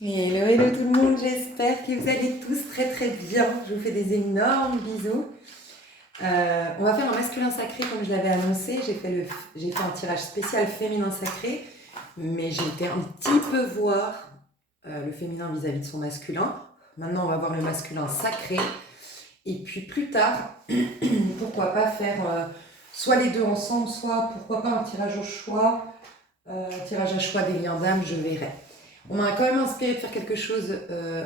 Hello, hello tout le monde, j'espère que vous allez tous très très bien. Je vous fais des énormes bisous. On va faire un masculin sacré comme je l'avais annoncé. J'ai fait un tirage spécial féminin sacré, mais j'ai été un petit peu voir le féminin vis-à-vis de son masculin. Maintenant, on va voir le masculin sacré. Et puis plus tard, pourquoi pas faire soit les deux ensemble, soit pourquoi pas un tirage au choix, tirage à choix des liens d'âme, je verrai. On m'a quand même inspiré de faire quelque chose,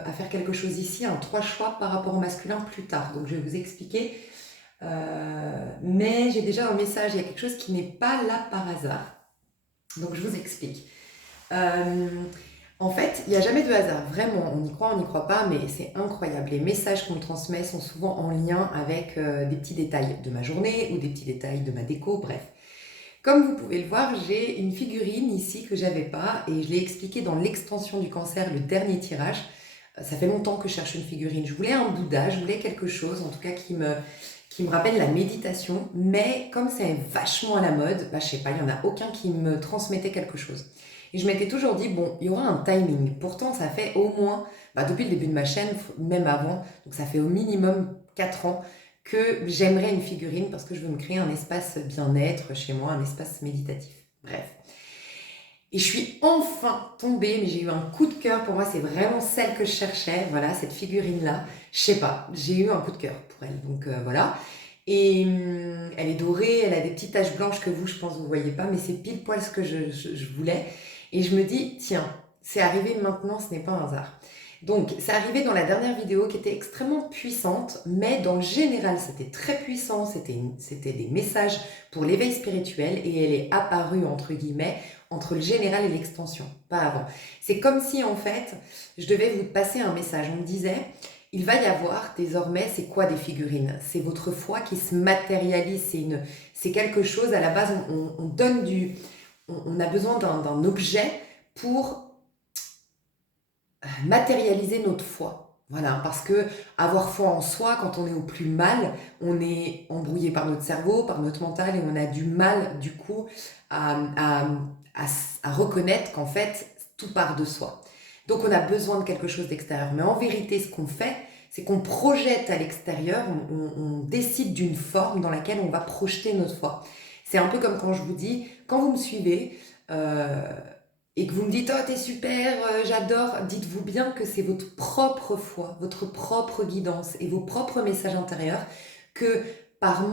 à faire quelque chose ici, un trois choix par rapport au masculin plus tard. Donc je vais vous expliquer. Mais j'ai déjà un message, il y a quelque chose qui n'est pas là par hasard. Donc je vous explique. Euh, En fait, il n'y a jamais de hasard, vraiment. On y croit, on n'y croit pas, mais c'est incroyable. Les messages qu'on me transmet sont souvent en lien avec des petits détails de ma journée ou des petits détails de ma déco, bref. Comme vous pouvez le voir, j'ai une figurine ici que j'avais pas et je l'ai expliqué dans l'extension du cancer, le dernier tirage. Ça fait longtemps que je cherche une figurine. Je voulais un Bouddha, je voulais quelque chose en tout cas qui me rappelle la méditation, mais comme c'est vachement à la mode, je sais pas, il n'y en a aucun qui me transmettait quelque chose. Et je m'étais toujours dit, bon, il y aura un timing. Pourtant, ça fait au moins, depuis le début de ma chaîne, même avant, donc ça fait au minimum 4 ans que j'aimerais une figurine parce que je veux me créer un espace bien-être chez moi, un espace méditatif. Bref. Et je suis enfin tombée, mais j'ai eu un coup de cœur. Pour moi, c'est vraiment celle que je cherchais. Voilà, cette figurine-là. Je sais pas, j'ai eu un coup de cœur pour elle. Donc voilà. Et elle est dorée, elle a des petites taches blanches que vous, je pense, vous voyez pas, mais c'est pile poil ce que je voulais. Et je me dis, tiens, c'est arrivé maintenant, ce n'est pas un hasard. Donc, c'est arrivé dans la dernière vidéo qui était extrêmement puissante, mais dans le général, c'était très puissant, c'était des messages pour l'éveil spirituel, et elle est apparue, entre guillemets, entre le général et l'extension, pas avant. C'est comme si, en fait, je devais vous passer un message. On me disait, il va y avoir désormais, c'est quoi des figurines? C'est votre foi qui se matérialise, c'est quelque chose, à la base, on donne on a besoin d'un objet pour matérialiser notre foi. Voilà, parce que avoir foi en soi, quand on est au plus mal, on est embrouillé par notre cerveau, par notre mental, et on a du mal, du coup, à, à, à reconnaître qu'en fait, tout part de soi. Donc on a besoin de quelque chose d'extérieur. Mais en vérité, ce qu'on fait, c'est qu'on projette à l'extérieur, on décide d'une forme dans laquelle on va projeter notre foi. C'est un peu comme quand je vous dis, quand vous me suivez, euh, et que vous me dites oh t'es super, j'adore, dites-vous bien que c'est votre propre foi, votre propre guidance et vos propres messages intérieurs que par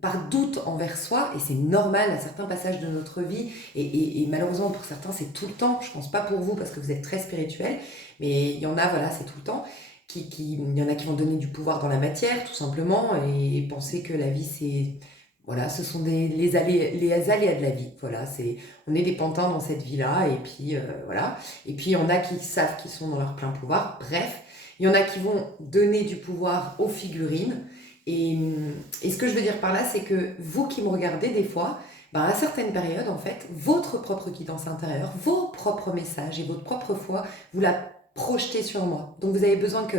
par doute envers soi, et c'est normal à certains passages de notre vie, et malheureusement pour certains c'est tout le temps, je pense pas pour vous parce que vous êtes très spirituel, mais il y en a, voilà, c'est tout le temps, il y en a qui vont donner du pouvoir dans la matière tout simplement et penser que la vie c'est voilà, ce sont les aléas de la vie. Voilà, on est des pantins dans cette vie-là, et puis voilà. Et puis il y en a qui savent qu'ils sont dans leur plein pouvoir. Bref, il y en a qui vont donner du pouvoir aux figurines. Et, et ce que je veux dire par là, c'est que vous qui me regardez des fois, à certaines périodes, en fait, votre propre guidance intérieure, vos propres messages et votre propre foi, vous la projetez sur moi. Donc vous avez besoin que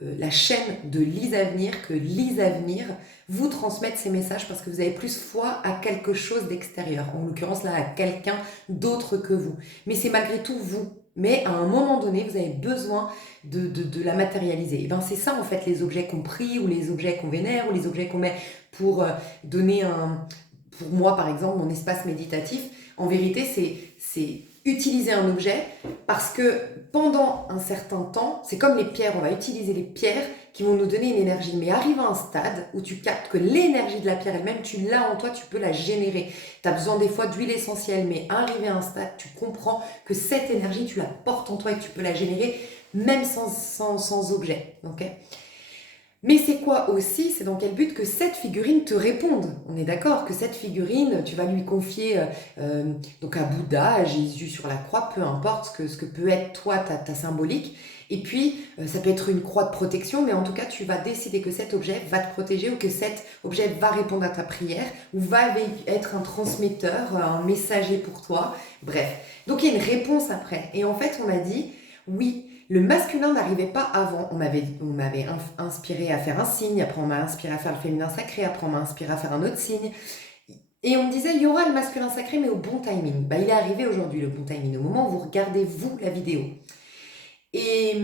la chaîne de Lise Avenir, que Lise Avenir vous transmette ces messages parce que vous avez plus foi à quelque chose d'extérieur, en l'occurrence là à quelqu'un d'autre que vous. Mais c'est malgré tout vous. Mais à un moment donné, vous avez besoin de la matérialiser. Et bien c'est ça en fait les objets qu'on prie, ou les objets qu'on vénère, ou les objets qu'on met pour donner pour moi par exemple, mon espace méditatif. En vérité, c'est utiliser un objet parce que pendant un certain temps, c'est comme les pierres, on va utiliser les pierres qui vont nous donner une énergie. Mais arrive à un stade où tu captes que l'énergie de la pierre elle-même, tu l'as en toi, tu peux la générer. Tu as besoin des fois d'huile essentielle, mais arrivé à un stade, tu comprends que cette énergie, tu la portes en toi et que tu peux la générer même sans objet. Okay, mais c'est quoi aussi, c'est dans quel but que cette figurine te réponde. On est d'accord que cette figurine, tu vas lui confier donc à Bouddha, à Jésus sur la croix, peu importe ce que peut être toi ta symbolique. Et puis, ça peut être une croix de protection, mais en tout cas, tu vas décider que cet objet va te protéger, ou que cet objet va répondre à ta prière, ou va être un transmetteur, un messager pour toi. Bref. Donc, il y a une réponse après. Et en fait, on a dit, oui, le masculin n'arrivait pas avant. On m'avait inspiré à faire un signe, après on m'a inspiré à faire le féminin sacré, après on m'a inspiré à faire un autre signe. Et on me disait, il y aura le masculin sacré, mais au bon timing. Bah, il est arrivé aujourd'hui, le bon timing, au moment où vous regardez, vous, la vidéo. Et,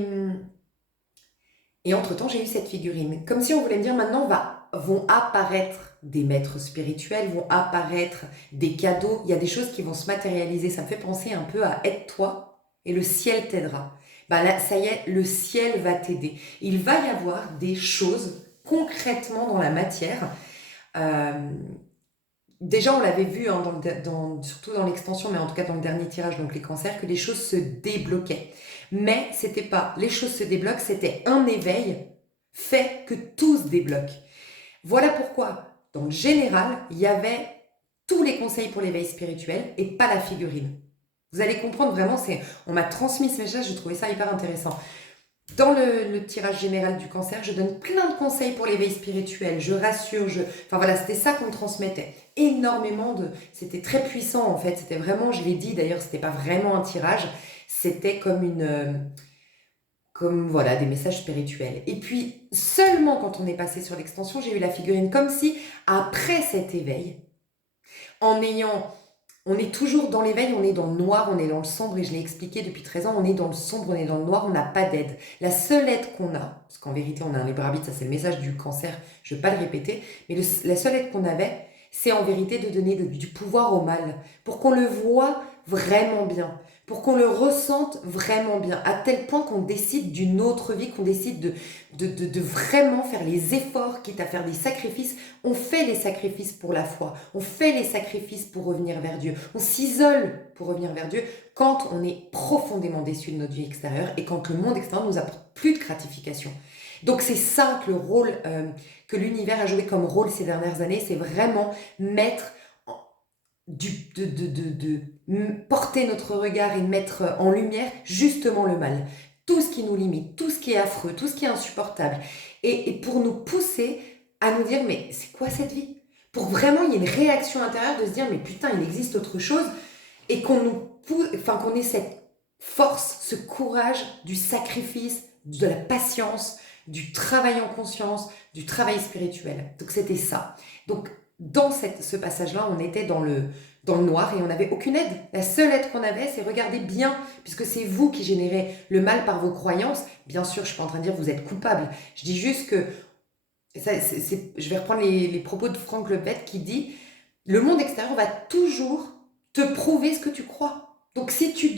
et entre-temps, j'ai eu cette figurine. Comme si on voulait me dire, maintenant, vont apparaître des maîtres spirituels, vont apparaître des cadeaux. Il y a des choses qui vont se matérialiser. Ça me fait penser un peu à aide-toi et le ciel t'aidera. Bah là, ça y est, le ciel va t'aider. Il va y avoir des choses concrètement dans la matière. Euh, Déjà, on l'avait vu, hein, surtout dans l'extension, mais en tout cas dans le dernier tirage, donc les cancers, que les choses se débloquaient. Mais c'était pas les choses se débloquent, c'était un éveil fait que tout se débloque. Voilà pourquoi, dans le général, il y avait tous les conseils pour l'éveil spirituel et pas la figurine. Vous allez comprendre vraiment, on m'a transmis ce message, je trouvais ça hyper intéressant. Dans le tirage général du cancer, je donne plein de conseils pour l'éveil spirituel, je rassure, enfin voilà, c'était ça qu'on me transmettait. C'était très puissant en fait, c'était vraiment, je l'ai dit d'ailleurs, c'était pas vraiment un tirage, c'était comme voilà, des messages spirituels. Et puis, seulement quand on est passé sur l'extension, j'ai eu la figurine, comme si, après cet éveil, on est toujours dans l'éveil, on est dans le noir, on est dans le sombre, et je l'ai expliqué depuis 13 ans, on est dans le sombre, on est dans le noir, on n'a pas d'aide. La seule aide qu'on a, parce qu'en vérité on a un libre arbitre, ça c'est le message du cancer, je ne vais pas le répéter, mais la seule aide qu'on avait, c'est en vérité de donner du pouvoir au mal, pour qu'on le voit vraiment bien, pour qu'on le ressente vraiment bien, à tel point qu'on décide d'une autre vie, qu'on décide de vraiment faire les efforts, quitte à faire des sacrifices. On fait les sacrifices pour la foi, on fait les sacrifices pour revenir vers Dieu, on s'isole pour revenir vers Dieu quand on est profondément déçu de notre vie extérieure et quand le monde extérieur nous apporte plus de gratification. Donc c'est ça que le rôle que l'univers a joué comme rôle ces dernières années, c'est vraiment mettre porter notre regard et mettre en lumière justement le mal. Tout ce qui nous limite, tout ce qui est affreux, tout ce qui est insupportable. Et pour nous pousser à nous dire, mais c'est quoi cette vie? Pour vraiment, il y ait une réaction intérieure de se dire, mais putain, il existe autre chose. Et qu'on ait cette force, ce courage du sacrifice, de la patience, du travail en conscience, du travail spirituel. Donc c'était ça. Donc dans ce passage-là, on était dans le noir et on n'avait aucune aide. La seule aide qu'on avait, c'est regarder bien, puisque c'est vous qui générez le mal par vos croyances. Bien sûr, je ne suis pas en train de dire que vous êtes coupable. Je dis juste que, je vais reprendre les propos de Franck Lebet qui dit « Le monde extérieur va toujours te prouver ce que tu crois. Donc si tu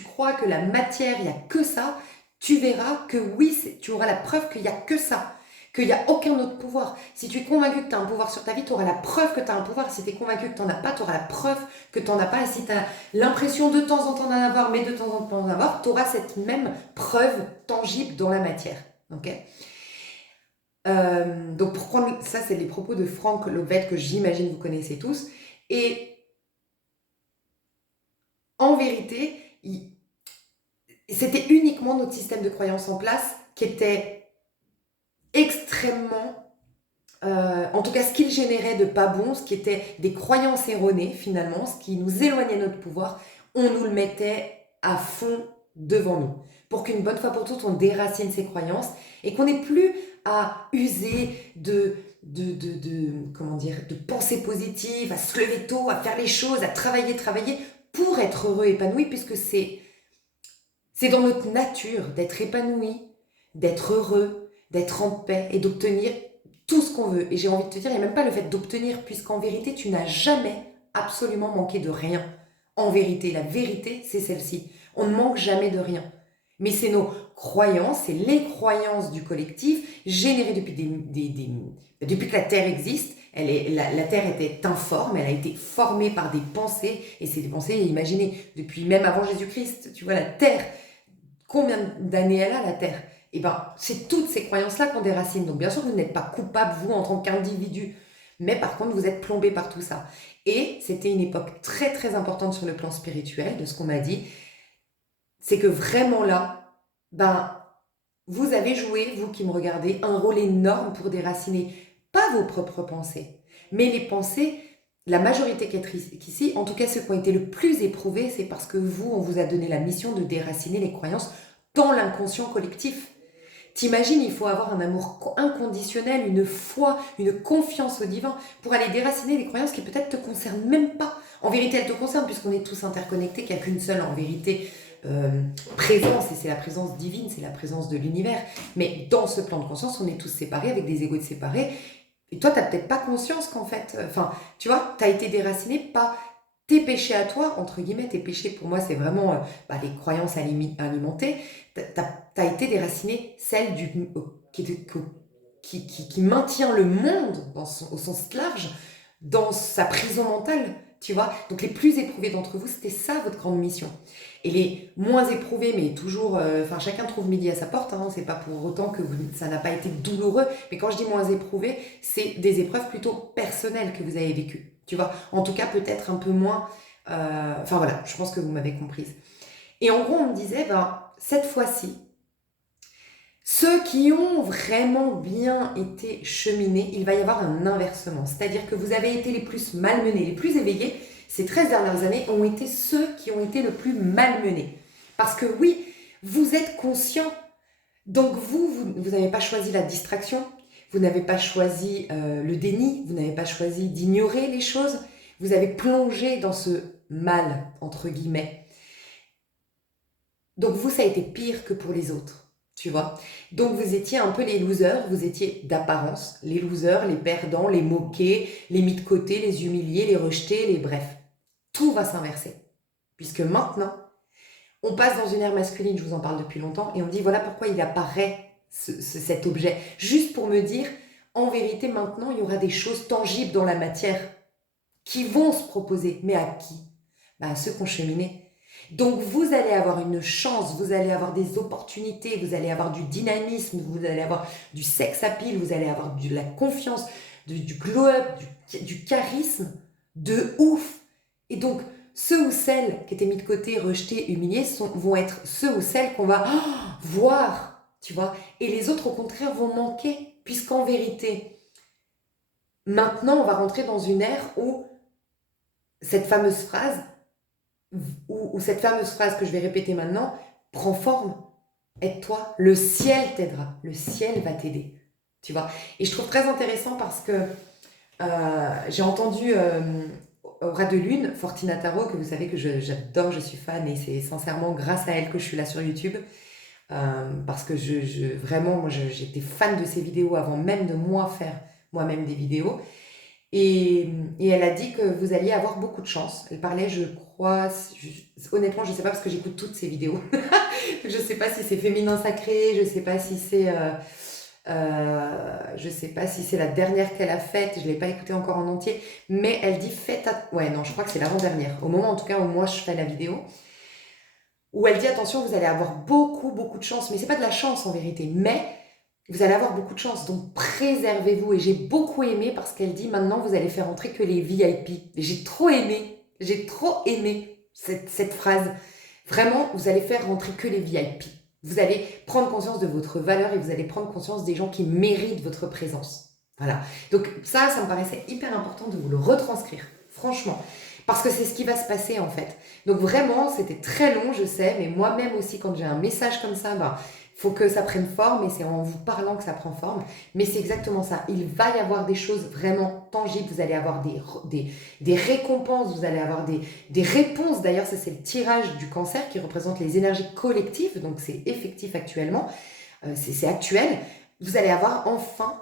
crois que la matière, il n'y a que ça, tu verras que oui, tu auras la preuve qu'il n'y a que ça. Qu'il n'y a aucun autre pouvoir. Si tu es convaincu que tu as un pouvoir sur ta vie, tu auras la preuve que tu as un pouvoir. Si tu es convaincu que tu n'en as pas, tu auras la preuve que tu n'en as pas. Et si tu as l'impression de temps en temps d'en avoir, mais de temps en temps d'en avoir, tu auras cette même preuve tangible dans la matière. Okay, donc pour prendre, ça c'est les propos de Franck Lovett que j'imagine vous connaissez tous. Et en vérité, c'était uniquement notre système de croyance en place qui était extrêmement... en tout cas, ce qu'il générait de pas bon, ce qui était des croyances erronées finalement, ce qui nous éloignait de notre pouvoir, on nous le mettait à fond devant nous. Pour qu'une bonne fois pour toutes, on déracine ces croyances et qu'on n'ait plus à user comment dire, de pensées positives, à se lever tôt, à faire les choses, à travailler pour être heureux, épanoui, puisque c'est dans notre nature d'être épanoui, d'être heureux, d'être en paix et d'obtenir tout ce qu'on veut. Et j'ai envie de te dire, il n'y a même pas le fait d'obtenir, puisqu'en vérité, tu n'as jamais absolument manqué de rien. En vérité, la vérité, c'est celle-ci. On ne manque jamais de rien. Mais c'est nos croyances, c'est les croyances du collectif générées depuis que la Terre existe. La Terre était informe, elle a été formée par des pensées, et c'est des pensées imaginées depuis même avant Jésus-Christ. Tu vois, la Terre, combien d'années elle a, la Terre? Et ben, c'est toutes ces croyances-là qu'on déracine. Donc bien sûr, vous n'êtes pas coupable, vous, en tant qu'individu. Mais par contre, vous êtes plombé par tout ça. Et c'était une époque très très importante sur le plan spirituel, de ce qu'on m'a dit. C'est que vraiment là, ben, vous avez joué, vous qui me regardez, un rôle énorme pour déraciner, pas vos propres pensées, mais les pensées, la majorité qui est ici, en tout cas ceux qui ont été le plus éprouvés, c'est parce que vous, on vous a donné la mission de déraciner les croyances dans l'inconscient collectif. T'imagines, il faut avoir un amour inconditionnel, une foi, une confiance au divin pour aller déraciner des croyances qui peut-être te concernent même pas. En vérité, elles te concernent puisqu'on est tous interconnectés, qu'il n'y a qu'une seule en vérité présence, et c'est la présence divine, c'est la présence de l'univers. Mais dans ce plan de conscience, on est tous séparés avec des égos séparés. Et toi, tu n'as peut-être pas conscience qu'en fait, tu vois, tu as été déraciné par tes péchés à toi, entre guillemets, tes péchés pour moi, c'est vraiment les croyances alimentées. Tu as été déraciné, celle qui maintient le monde au sens large dans sa prison mentale, tu vois. Donc les plus éprouvés d'entre vous, c'était ça votre grande mission. Et les moins éprouvés, mais toujours, chacun trouve midi à sa porte, hein, c'est pas pour autant que ça n'a pas été douloureux, mais quand je dis moins éprouvés, c'est des épreuves plutôt personnelles que vous avez vécues, tu vois. En tout cas, peut-être un peu moins, voilà, je pense que vous m'avez comprise. Et en gros, on me disait, cette fois-ci, ceux qui ont vraiment bien été cheminés, il va y avoir un inversement. C'est-à-dire que vous avez été les plus malmenés, les plus éveillés, ces 13 dernières années ont été ceux qui ont été le plus malmenés. Parce que oui, vous êtes conscient. Donc vous n'avez pas choisi la distraction, vous n'avez pas choisi le déni, vous n'avez pas choisi d'ignorer les choses. Vous avez plongé dans ce mal, entre guillemets. Donc vous, ça a été pire que pour les autres. Tu vois, donc vous étiez un peu les losers, vous étiez d'apparence, les losers, les perdants, les moqués, les mis de côté, les humiliés, les rejetés, bref. Tout va s'inverser. Puisque maintenant, on passe dans une ère masculine, je vous en parle depuis longtemps, et on dit voilà pourquoi il apparaît cet objet. Juste pour me dire, en vérité maintenant, il y aura des choses tangibles dans la matière qui vont se proposer. Mais à qui ? À ceux qui ont cheminé. Donc vous allez avoir une chance, vous allez avoir des opportunités, vous allez avoir du dynamisme, vous allez avoir du sex appeal, vous allez avoir de la confiance, du glow-up, du charisme, de ouf. Et donc ceux ou celles qui étaient mis de côté, rejetés, humiliés, vont être ceux ou celles qu'on va voir, tu vois. Et les autres au contraire vont manquer, puisqu'en vérité, maintenant on va rentrer dans une ère où cette fameuse phrase que je vais répéter maintenant prend forme. Aide-toi, le ciel t'aidera, le ciel va t'aider, tu vois. Et je trouve très intéressant parce que j'ai entendu Aura de Lune, Fortina Tarot, que vous savez que j'adore, je suis fan, et c'est sincèrement grâce à elle que je suis là sur YouTube, parce que vraiment, moi j'étais fan de ses vidéos avant même de moi faire moi-même des vidéos. Et elle a dit que vous alliez avoir beaucoup de chance. Elle parlait, je crois, honnêtement, je ne sais pas parce que j'écoute toutes ses vidéos. Je ne sais pas si c'est féminin sacré, je ne sais pas si c'est la dernière qu'elle a faite, je ne l'ai pas écoutée encore en entier, mais elle dit ouais, non, je crois que c'est l'avant-dernière, au moment en tout cas où moi je fais la vidéo, où elle dit attention, vous allez avoir beaucoup, beaucoup de chance, mais c'est pas de la chance en vérité, mais vous allez avoir beaucoup de chance, donc préservez-vous. Et j'ai beaucoup aimé parce qu'elle dit maintenant vous allez faire entrer que les VIP. Et j'ai trop aimé cette phrase. Vraiment, vous allez faire rentrer que les VIP. Vous allez prendre conscience de votre valeur et vous allez prendre conscience des gens qui méritent votre présence. Voilà. Donc ça me paraissait hyper important de vous le retranscrire, franchement. Parce que c'est ce qui va se passer en fait. Donc vraiment, c'était très long, je sais, mais moi-même aussi, quand j'ai un message comme ça, faut que ça prenne forme, et c'est en vous parlant que ça prend forme. Mais c'est exactement ça. Il va y avoir des choses vraiment tangibles. Vous allez avoir des récompenses, vous allez avoir des réponses. D'ailleurs, ça c'est le tirage du cancer qui représente les énergies collectives. Donc c'est effectif actuellement. C'est actuel. Vous allez avoir enfin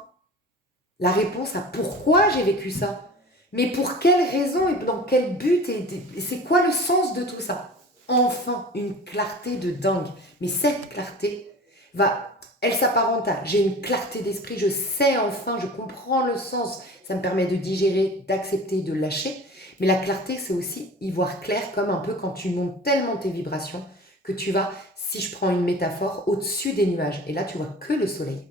la réponse à pourquoi j'ai vécu ça. Mais pour quelle raison et dans quel but et c'est quoi le sens de tout ça? Enfin, une clarté de dingue. Mais cette clarté elle s'apparente à j'ai une clarté d'esprit, je sais enfin, je comprends le sens. Ça me permet de digérer, d'accepter, de lâcher. Mais la clarté, c'est aussi y voir clair, comme un peu quand tu montes tellement tes vibrations que tu vas, si je prends une métaphore, au-dessus des nuages. Et là, tu vois que le soleil.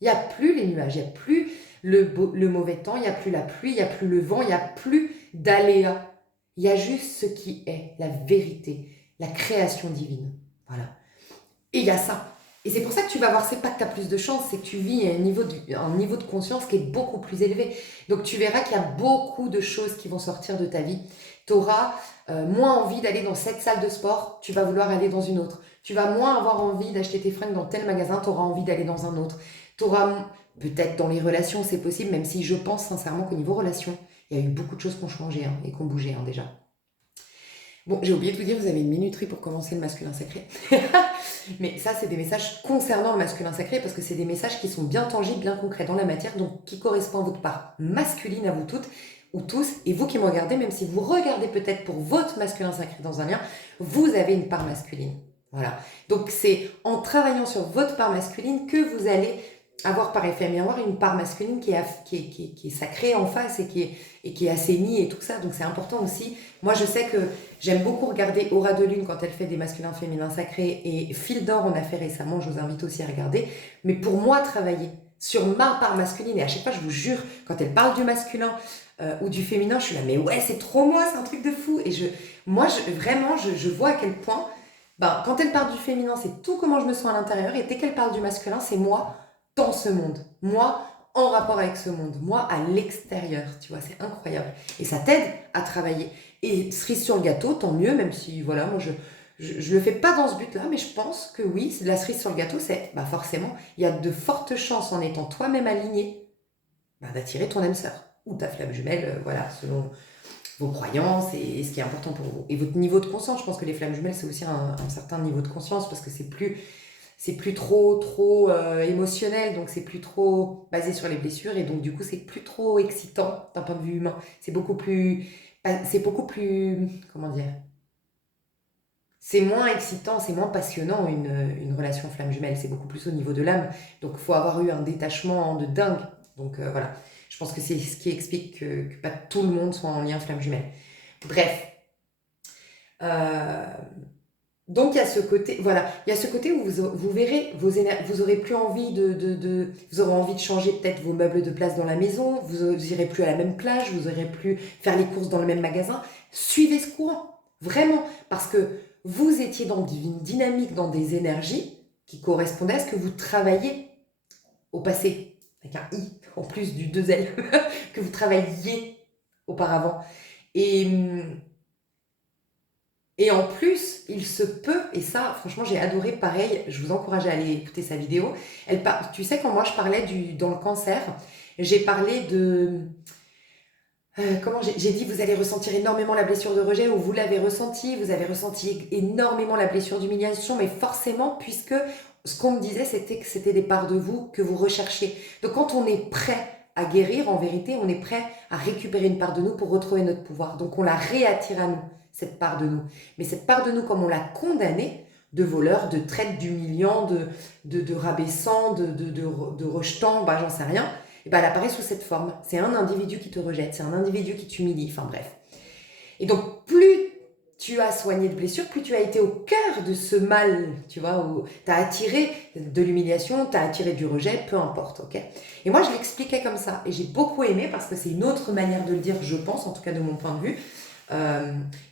Il n'y a plus les nuages, il n'y a plus le mauvais temps, il n'y a plus la pluie, il n'y a plus le vent, il n'y a plus d'aléas. Il y a juste ce qui est, la vérité, la création divine. Voilà. Et il y a ça. Et c'est pour ça que tu vas voir, c'est pas que tu as plus de chance, c'est que tu vis à un niveau de conscience qui est beaucoup plus élevé. Donc tu verras qu'il y a beaucoup de choses qui vont sortir de ta vie. Tu auras moins envie d'aller dans cette salle de sport, tu vas vouloir aller dans une autre. Tu vas moins avoir envie d'acheter tes fringues dans tel magasin, tu auras envie d'aller dans un autre. Tu auras, peut-être dans les relations, c'est possible, même si je pense sincèrement qu'au niveau relations, il y a eu beaucoup de choses qui ont changé hein, et qui ont bougé hein, déjà. Bon, j'ai oublié de vous dire, vous avez une minuterie pour commencer le masculin sacré. Mais ça, c'est des messages concernant le masculin sacré parce que c'est des messages qui sont bien tangibles, bien concrets dans la matière, donc qui correspondent à votre part masculine à vous toutes ou tous. Et vous qui me regardez, même si vous regardez peut-être pour votre masculin sacré dans un lien, vous avez une part masculine. Voilà. Donc c'est en travaillant sur votre part masculine que vous allez avoir par effet miroir une part masculine qui est sacrée en face et qui est assainie et tout ça. Donc c'est important aussi. Moi je sais que j'aime beaucoup regarder Aura de Lune quand elle fait des masculins féminins sacrés et Fil d'or on a fait récemment, je vous invite aussi à regarder. Mais pour moi travailler sur ma part masculine et à chaque fois je vous jure quand elle parle du masculin ou du féminin je suis là mais ouais c'est trop moi, c'est un truc de fou. Et vraiment je vois à quel point quand elle parle du féminin c'est tout comment je me sens à l'intérieur et dès qu'elle parle du masculin c'est moi dans ce monde, moi en rapport avec ce monde, moi à l'extérieur, tu vois, c'est incroyable. Et ça t'aide à travailler. Et cerise sur le gâteau, tant mieux, même si, voilà, moi je le fais pas dans ce but-là, mais je pense que oui, la cerise sur le gâteau, c'est, forcément, il y a de fortes chances en étant toi-même aligné, d'attirer ton âme sœur ou ta flamme jumelle, voilà, selon vos croyances et ce qui est important pour vous. Et votre niveau de conscience, je pense que les flammes jumelles, c'est aussi un certain niveau de conscience parce que c'est plus trop émotionnel, donc c'est plus trop basé sur les blessures, et donc du coup c'est plus trop excitant d'un point de vue humain. C'est beaucoup plus, comment dire, c'est moins excitant, c'est moins passionnant une relation flamme jumelle, c'est beaucoup plus au niveau de l'âme, donc il faut avoir eu un détachement de dingue. Donc voilà, je pense que c'est ce qui explique que pas tout le monde soit en lien flamme jumelle. Bref, euh, donc il y a ce côté, voilà, il y a ce côté où vous verrez vous aurez plus envie vous aurez envie de changer peut-être vos meubles de place dans la maison, vous irez plus à la même plage, vous aurez plus faire les courses dans le même magasin. Suivez ce courant, vraiment, parce que vous étiez dans une dynamique, dans des énergies qui correspondaient à ce que vous travailliez au passé, avec un i en plus du 2L, que vous travailliez auparavant. Et et en plus, il se peut, et ça, franchement, j'ai adoré, pareil, je vous encourage à aller écouter sa vidéo. Tu sais, quand moi je parlais dans le cancer, j'ai parlé de... comment j'ai dit, vous allez ressentir énormément la blessure de rejet, ou vous l'avez ressenti, vous avez ressenti énormément la blessure d'humiliation, mais forcément, puisque ce qu'on me disait, c'était que c'était des parts de vous que vous recherchiez. Donc quand on est prêt à guérir, en vérité, on est prêt à récupérer une part de nous pour retrouver notre pouvoir. Donc on la réattire à nous, cette part de nous. Mais cette part de nous, comme on l'a condamnée, de voleur, de traite, d'humiliant, de rabaissant, de rejetant, j'en sais rien, et elle apparaît sous cette forme. C'est un individu qui te rejette, c'est un individu qui t'humilie, enfin bref. Et donc, plus tu as soigné de blessures, plus tu as été au cœur de ce mal, tu vois, où tu as attiré de l'humiliation, tu as attiré du rejet, peu importe, ok. Et moi, je l'expliquais comme ça, et j'ai beaucoup aimé, parce que c'est une autre manière de le dire, je pense, en tout cas de mon point de vue.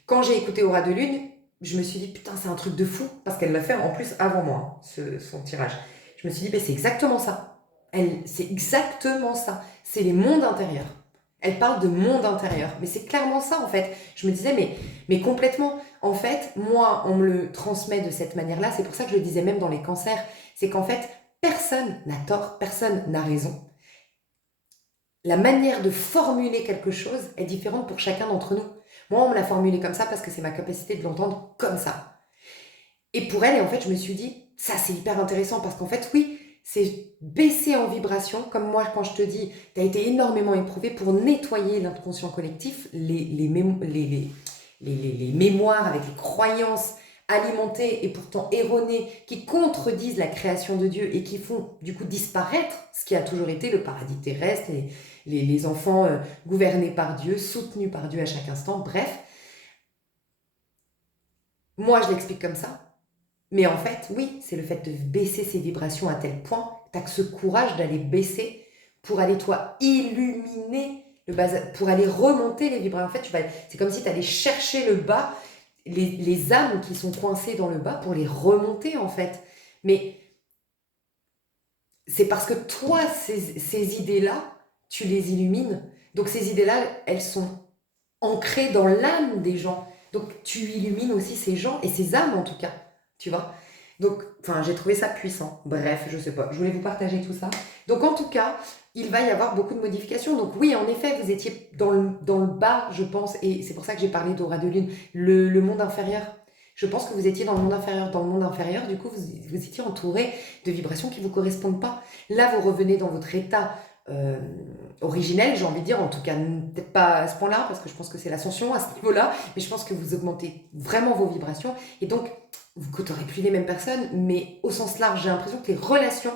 Quand j'ai écouté Aura de Lune, je me suis dit, putain, c'est un truc de fou, parce qu'elle l'a fait en plus avant moi, son tirage. Je me suis dit, c'est exactement ça. C'est exactement ça. C'est les mondes intérieurs. Elle parle de monde intérieur. Mais c'est clairement ça, en fait. Je me disais, mais complètement. En fait, moi, on me le transmet de cette manière-là. C'est pour ça que je le disais même dans les cancers. C'est qu'en fait, personne n'a tort, personne n'a raison. La manière de formuler quelque chose est différente pour chacun d'entre nous. Moi, on me l'a formulé comme ça parce que c'est ma capacité de l'entendre comme ça. Et pour elle, et en fait, je me suis dit, ça, c'est hyper intéressant parce qu'en fait, oui, c'est baisser en vibration, comme moi quand je te dis, tu as été énormément éprouvé pour nettoyer l'inconscient collectif, les mémoires avec les croyances alimentées et pourtant erronées qui contredisent la création de Dieu et qui font du coup disparaître ce qui a toujours été le paradis terrestre, les enfants gouvernés par Dieu, soutenus par Dieu à chaque instant, bref. Moi je l'explique comme ça. Mais en fait, oui, c'est le fait de baisser ses vibrations à tel point, tu as que ce courage d'aller baisser pour aller, toi, illuminer le bas, pour aller remonter les vibrations. En fait, c'est comme si tu allais chercher le bas, les âmes qui sont coincées dans le bas pour les remonter, en fait. Mais c'est parce que toi, ces idées-là, tu les illumines. Donc ces idées-là, elles sont ancrées dans l'âme des gens. Donc tu illumines aussi ces gens, et ces âmes en tout cas, tu vois. Donc, enfin, j'ai trouvé ça puissant. Bref, je sais pas, je voulais vous partager tout ça. Donc, en tout cas, il va y avoir beaucoup de modifications. Donc, oui, en effet, vous étiez dans le bas, je pense, et c'est pour ça que j'ai parlé d'aura de lune, le monde inférieur. Je pense que vous étiez dans le monde inférieur. Dans le monde inférieur, du coup, vous étiez entouré de vibrations qui ne vous correspondent pas. Là, vous revenez dans votre état euh, originel, j'ai envie de dire, en tout cas, peut-être pas à ce point-là, parce que je pense que c'est l'ascension à ce niveau-là, mais je pense que vous augmentez vraiment vos vibrations. Et donc, vous côtoierez plus les mêmes personnes, mais au sens large, j'ai l'impression que les relations,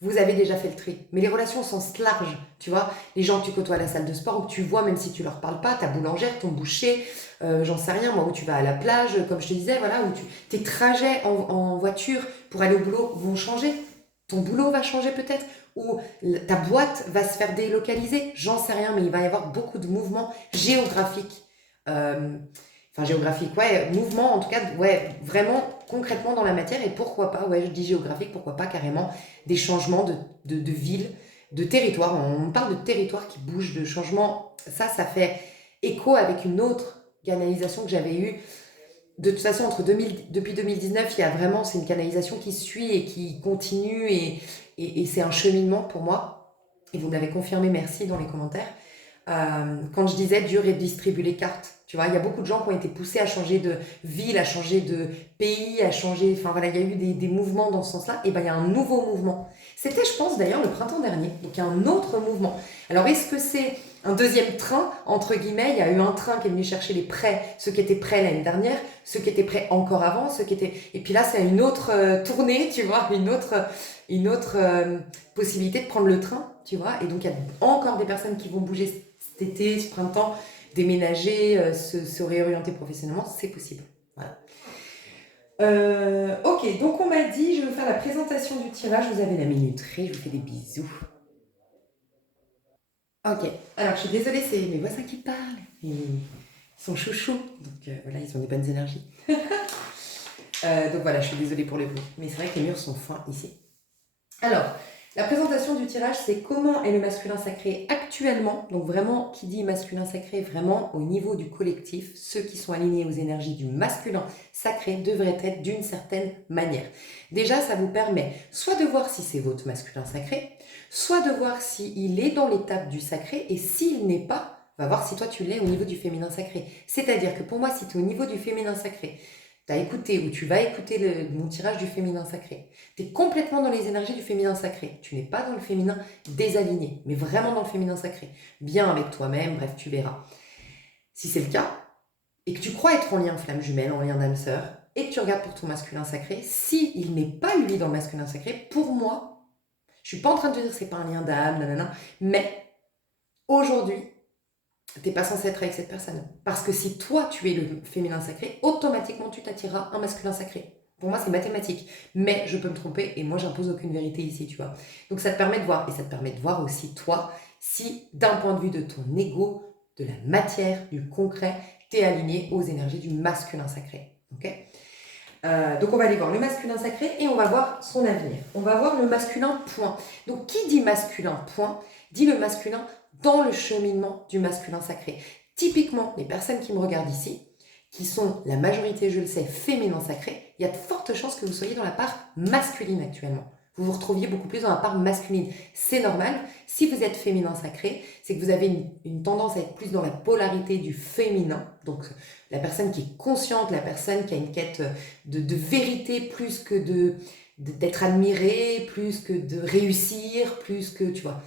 vous avez déjà fait le tri. Mais les relations au sens large, tu vois, les gens que tu côtoies à la salle de sport, ou que tu vois, même si tu leur parles pas, ta boulangère, ton boucher, j'en sais rien, moi, où tu vas à la plage, comme je te disais, voilà, tes trajets en voiture pour aller au boulot vont changer. Ton boulot va changer peut-être, ou ta boîte va se faire délocaliser, j'en sais rien, mais il va y avoir beaucoup de mouvements géographiques. Euh, Enfin, géographique, ouais, mouvement, en tout cas, ouais, vraiment concrètement dans la matière, et pourquoi pas, ouais, je dis géographique, pourquoi pas carrément des changements de ville, de territoire. On parle de territoire qui bouge, de changement. Ça fait écho avec une autre canalisation que j'avais eue. De toute façon, depuis 2019, il y a vraiment, c'est une canalisation qui suit et qui continue, et c'est un cheminement pour moi. Et vous me l'avez confirmé, merci dans les commentaires. Quand je disais Dieu redistribue les cartes, tu vois, il y a beaucoup de gens qui ont été poussés à changer de ville, à changer de pays, à changer, enfin voilà, il y a eu des mouvements dans ce sens-là, et ben il y a un nouveau mouvement. C'était, je pense d'ailleurs, le printemps dernier, donc il y a un autre mouvement. Alors est-ce que c'est un deuxième train, entre guillemets? Il y a eu un train qui est venu chercher les prêts, ceux qui étaient prêts l'année dernière, ceux qui étaient prêts encore avant, ceux qui étaient... Et puis là, c'est une autre tournée, tu vois, une autre possibilité de prendre le train, tu vois, et donc il y a encore des personnes qui vont bouger cet été, ce printemps, déménager, se réorienter professionnellement, c'est possible. Voilà. Ok, donc on m'a dit, je vais vous faire la présentation du tirage, vous avez la minuterie, je vous fais des bisous. Ok, alors je suis désolée, c'est mes voisins qui parlent, ils sont chouchous, donc voilà, ils ont des bonnes énergies. Donc voilà, je suis désolée pour le bruit, mais c'est vrai que les murs sont fins ici. Alors, la présentation du tirage, c'est comment est le masculin sacré actuellement. Donc vraiment, qui dit masculin sacré, vraiment au niveau du collectif, ceux qui sont alignés aux énergies du masculin sacré devraient être d'une certaine manière. Déjà, ça vous permet soit de voir si c'est votre masculin sacré, soit de voir s'il est dans l'étape du sacré, et s'il n'est pas, va voir si toi tu l'es au niveau du féminin sacré. C'est-à-dire que pour moi, si tu es au niveau du féminin sacré, tu as écouté ou tu vas écouter mon tirage du féminin sacré, tu es complètement dans les énergies du féminin sacré. Tu n'es pas dans le féminin désaligné, mais vraiment dans le féminin sacré. Bien avec toi-même, bref, tu verras. Si c'est le cas, et que tu crois être en lien flamme jumelle, en lien d'âme sœur, et que tu regardes pour ton masculin sacré, si il n'est pas lui dans le masculin sacré, pour moi, je suis pas en train de te dire que c'est pas un lien d'âme, nanana, mais aujourd'hui, t'es pas censé être avec cette personne. Parce que si toi, tu es le féminin sacré, automatiquement, tu t'attireras un masculin sacré. Pour moi, c'est mathématique. Mais je peux me tromper et moi, j'impose aucune vérité ici, tu vois. Donc, ça te permet de voir. Et ça te permet de voir aussi, toi, si d'un point de vue de ton ego, de la matière, du concret, t'es aligné aux énergies du masculin sacré. Ok. Donc, on va aller voir le masculin sacré et on va voir son avenir. On va voir le masculin point. Donc, qui dit masculin point, dit le masculin dans le cheminement du masculin sacré. Typiquement, les personnes qui me regardent ici, qui sont la majorité, je le sais, féminin sacré, il y a de fortes chances que vous soyez dans la part masculine actuellement. Vous vous retrouviez beaucoup plus dans la part masculine. C'est normal. Si vous êtes féminin sacré, c'est que vous avez une tendance à être plus dans la polarité du féminin. Donc, la personne qui est consciente, la personne qui a une quête de vérité plus que d'être admirée, plus que de réussir, plus que, tu vois.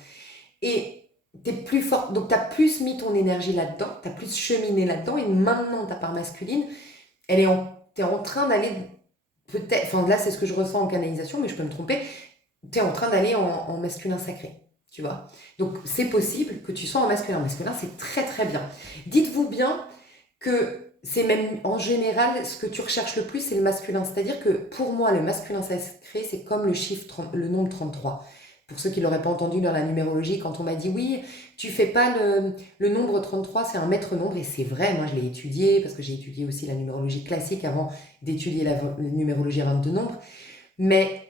Et t'es plus fort, donc t'as plus mis ton énergie là-dedans, t'as plus cheminé là-dedans, et maintenant ta part masculine, t'es en train d'aller, peut-être, enfin là c'est ce que je ressens en canalisation, mais je peux me tromper, t'es en train d'aller en masculin sacré, tu vois. Donc c'est possible que tu sois en masculin. En masculin, c'est très très bien. Dites-vous bien que c'est même en général ce que tu recherches le plus, c'est le masculin. C'est-à-dire que pour moi, le masculin sacré, c'est comme le chiffre, le nombre 33. Pour ceux qui ne l'auraient pas entendu dans la numérologie, quand on m'a dit oui, tu fais pas le nombre 33, c'est un maître nombre, et c'est vrai, moi je l'ai étudié, parce que j'ai étudié aussi la numérologie classique avant d'étudier la numérologie à 22 nombres, mais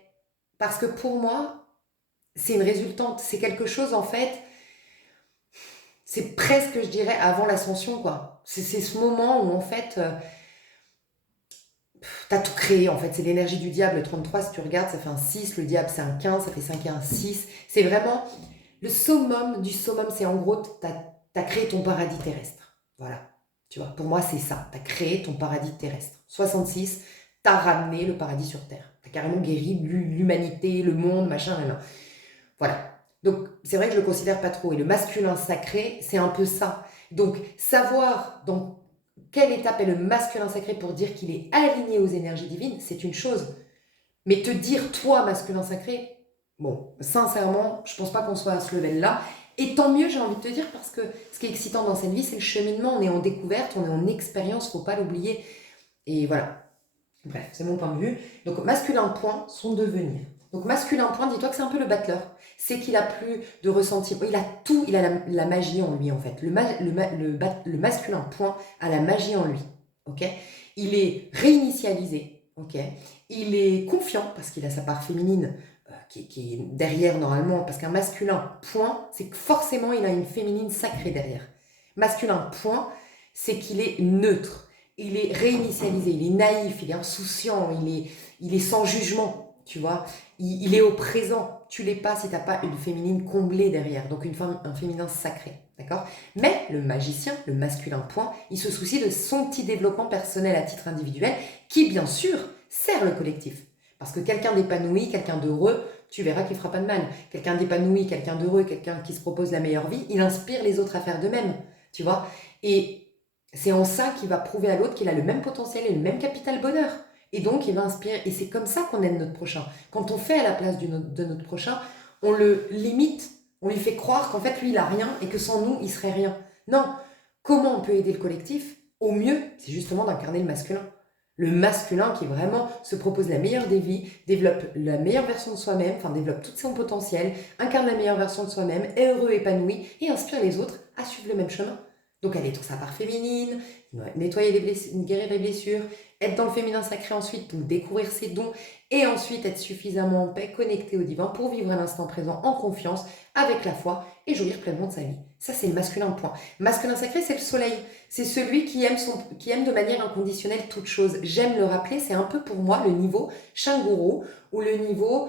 parce que pour moi, c'est une résultante, c'est quelque chose en fait, c'est presque, je dirais, avant l'ascension, quoi. C'est ce moment où en fait, t'as tout créé en fait, c'est l'énergie du diable, le 33 si tu regardes, ça fait un 6, le diable c'est un 15, ça fait 5 et un 6. C'est vraiment le summum du summum, c'est en gros, t'as créé ton paradis terrestre. Voilà, tu vois, pour moi c'est ça, t'as créé ton paradis terrestre. 66, t'as ramené le paradis sur Terre. T'as carrément guéri l'humanité, le monde, machin, machin. Voilà. Donc, c'est vrai que je le considère pas trop. Et le masculin sacré, c'est un peu ça. Donc, savoir dans quelle étape est le masculin sacré pour dire qu'il est aligné aux énergies divines, c'est une chose. Mais te dire, toi, masculin sacré, bon, sincèrement, je pense pas qu'on soit à ce level-là. Et tant mieux, j'ai envie de te dire, parce que ce qui est excitant dans cette vie, c'est le cheminement. On est en découverte, on est en expérience, faut pas l'oublier. Et voilà. Bref, c'est mon point de vue. Donc, masculin point, son devenir. Donc, masculin point, dis-toi que c'est un peu le battleur. C'est qu'il a plus de ressenti. Il a tout, il a la magie en lui, en fait. Le masculin point a la magie en lui. Ok. Il est réinitialisé. Ok. Il est confiant parce qu'il a sa part féminine qui est derrière normalement. Parce qu'un masculin point, c'est que forcément il a une féminine sacrée derrière. Masculin point, c'est qu'il est neutre. Il est réinitialisé, il est naïf, il est insouciant, il est sans jugement, tu vois. Il est au présent. Tu l'es pas si tu n'as pas une féminine comblée derrière, donc un féminin sacré, d'accord. Mais le magicien, le masculin point, il se soucie de son petit développement personnel à titre individuel, qui bien sûr sert le collectif. Parce que quelqu'un d'épanoui, quelqu'un d'heureux, tu verras qu'il ne fera pas de mal. Quelqu'un d'épanoui, quelqu'un d'heureux, quelqu'un qui se propose la meilleure vie, il inspire les autres à faire de même, tu vois. Et c'est en ça qu'il va prouver à l'autre qu'il a le même potentiel et le même capital bonheur. Et donc, il va inspirer. Et c'est comme ça qu'on aide notre prochain. Quand on fait à la place de notre prochain, on le limite. On lui fait croire qu'en fait, lui, il a rien et que sans nous, il serait rien. Non. Comment on peut aider le collectif? Au mieux, c'est justement d'incarner le masculin. Le masculin qui vraiment se propose la meilleure des vies, développe la meilleure version de soi-même, enfin développe tout son potentiel, incarne la meilleure version de soi-même, est heureux, épanoui et inspire les autres à suivre le même chemin. Donc aller sur sa part féminine, nettoyer les blessures, guérir les blessures, être dans le féminin sacré ensuite pour découvrir ses dons et ensuite être suffisamment en paix, connecté au divin pour vivre à l'instant présent en confiance, avec la foi et jouir pleinement de sa vie. Ça c'est le masculin point. Masculin sacré c'est le soleil, c'est celui qui aime de manière inconditionnelle toute chose. J'aime le rappeler, c'est un peu pour moi le niveau Shanguru ou le niveau...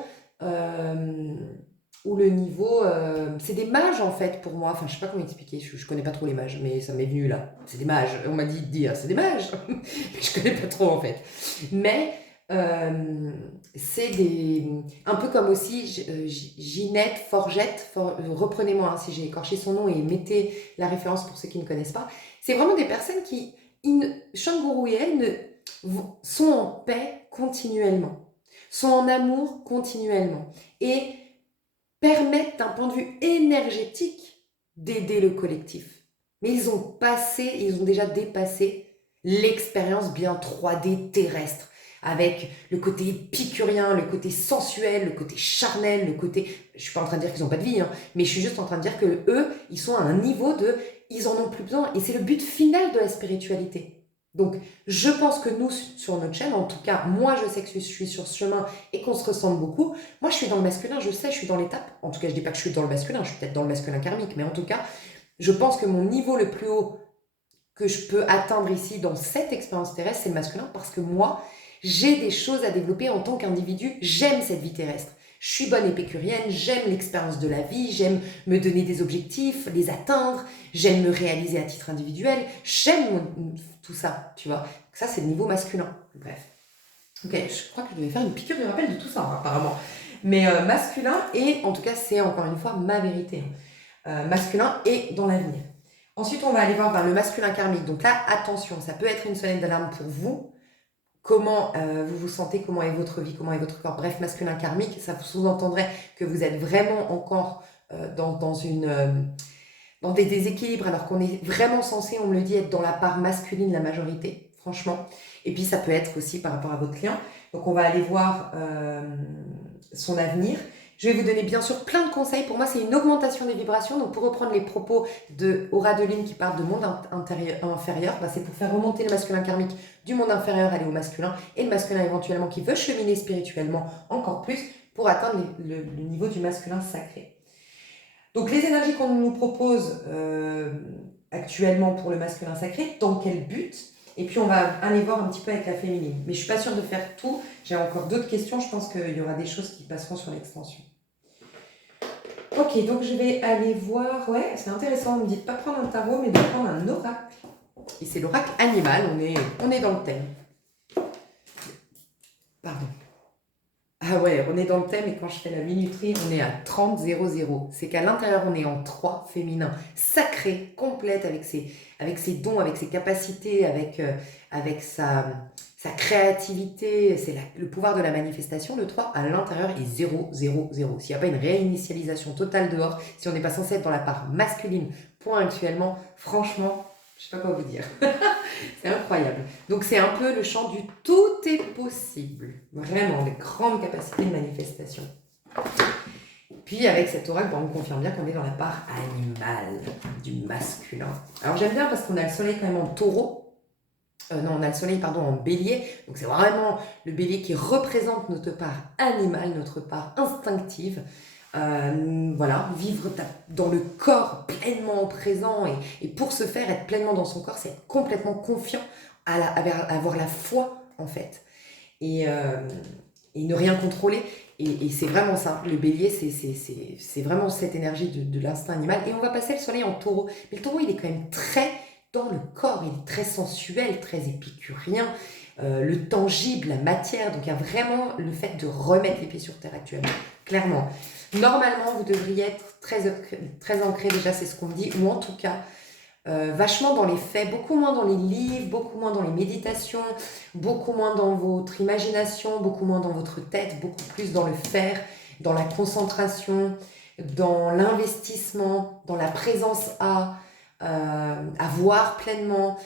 c'est des mages en fait pour moi, enfin je sais pas comment expliquer, je connais pas trop les mages, mais ça m'est venu là, c'est des mages, on m'a dit de dire c'est des mages, mais je connais pas trop en fait, mais c'est un peu comme aussi Ginette Forgette, reprenez-moi si j'ai écorché son nom et mettez la référence pour ceux qui ne connaissent pas, c'est vraiment des personnes qui, Shanguru et elle, sont en paix continuellement, sont en amour continuellement, et permettent d'un point de vue énergétique d'aider le collectif. Mais ils ont déjà dépassé l'expérience bien 3D terrestre, avec le côté épicurien, le côté sensuel, le côté charnel, le côté... Je suis pas en train de dire qu'ils n'ont pas de vie, hein, mais je suis juste en train de dire que eux, ils sont à un niveau de... Ils en ont plus besoin, et c'est le but final de la spiritualité. Donc, je pense que nous, sur notre chaîne, en tout cas, moi, je sais que je suis sur ce chemin et qu'on se ressemble beaucoup. Moi, je suis dans le masculin, je sais, je suis dans l'étape. En tout cas, je dis pas que je suis dans le masculin, je suis peut-être dans le masculin karmique, mais en tout cas, je pense que mon niveau le plus haut que je peux atteindre ici dans cette expérience terrestre, c'est le masculin, parce que moi, j'ai des choses à développer en tant qu'individu. J'aime cette vie terrestre. Je suis bonne épicurienne, j'aime l'expérience de la vie, j'aime me donner des objectifs, les atteindre, j'aime me réaliser à titre individuel, j'aime tout ça, tu vois. Ça, c'est le niveau masculin. Bref. Ok, je crois que je devais faire une piqûre de rappel de tout ça, hein, apparemment. Mais masculin, et en tout cas, c'est encore une fois ma vérité. Masculin et dans l'avenir. Ensuite, on va aller voir le masculin karmique. Donc là, attention, ça peut être une sonnette d'alarme pour vous. Comment vous vous sentez, comment est votre vie, comment est votre corps. Bref, masculin karmique, ça sous-entendrait que vous êtes vraiment encore dans des déséquilibres, alors qu'on est vraiment censé, on me le dit, être dans la part masculine, la majorité, franchement. Et puis ça peut être aussi par rapport à votre client. Donc on va aller voir son avenir. Je vais vous donner bien sûr plein de conseils. Pour moi, c'est une augmentation des vibrations. Donc pour reprendre les propos de Aura de Lune qui parle de monde inférieur, c'est pour faire remonter le masculin karmique du monde inférieur, aller au masculin, et le masculin éventuellement qui veut cheminer spirituellement encore plus pour atteindre le niveau du masculin sacré. Donc les énergies qu'on nous propose actuellement pour le masculin sacré, dans quel but? Et puis on va aller voir un petit peu avec la féminine. Mais je suis pas sûre de faire tout. J'ai encore d'autres questions. Je pense qu'il y aura des choses qui passeront sur l'extension. Ok, donc je vais aller voir. Ouais, c'est intéressant. On me dit de pas prendre un tarot, mais de prendre un oracle. Et c'est l'oracle animal. On est dans le thème. Pardon. Ah ouais, on est dans le thème et quand je fais la minuterie, on est à 30-0-0. C'est qu'à l'intérieur, on est en 3 féminin, sacré, complète, avec ses dons, avec ses capacités, avec sa créativité. C'est le pouvoir de la manifestation. Le 3, à l'intérieur, est 0-0-0. S'il n'y a pas une réinitialisation totale dehors, si on n'est pas censé être dans la part masculine, point actuellement, franchement, je ne sais pas quoi vous dire. C'est incroyable. Donc c'est un peu le chant du tout est possible. Vraiment, des grandes capacités de manifestation. Puis avec cet oracle, on confirme bien qu'on est dans la part animale du masculin. Alors j'aime bien parce qu'on a le soleil quand même en taureau. Non, on a le soleil, pardon, en bélier. Donc c'est vraiment le bélier qui représente notre part animale, notre part instinctive. Voilà, vivre dans le corps pleinement présent et pour ce faire, être pleinement dans son corps, c'est être complètement confiant, avoir la foi en fait et ne rien contrôler. Et c'est vraiment ça, le bélier, c'est vraiment cette énergie de l'instinct animal. Et on va passer le soleil en taureau. Mais le taureau, il est quand même très dans le corps, il est très sensuel, très épicurien. Le tangible, la matière, donc il y a vraiment le fait de remettre les pieds sur terre actuellement, clairement. Normalement, vous devriez être très ancré, déjà c'est ce qu'on me dit, ou en tout cas, vachement dans les faits, beaucoup moins dans les livres, beaucoup moins dans les méditations, beaucoup moins dans votre imagination, beaucoup moins dans votre tête, beaucoup plus dans le faire, dans la concentration, dans l'investissement, dans la présence à voir pleinement,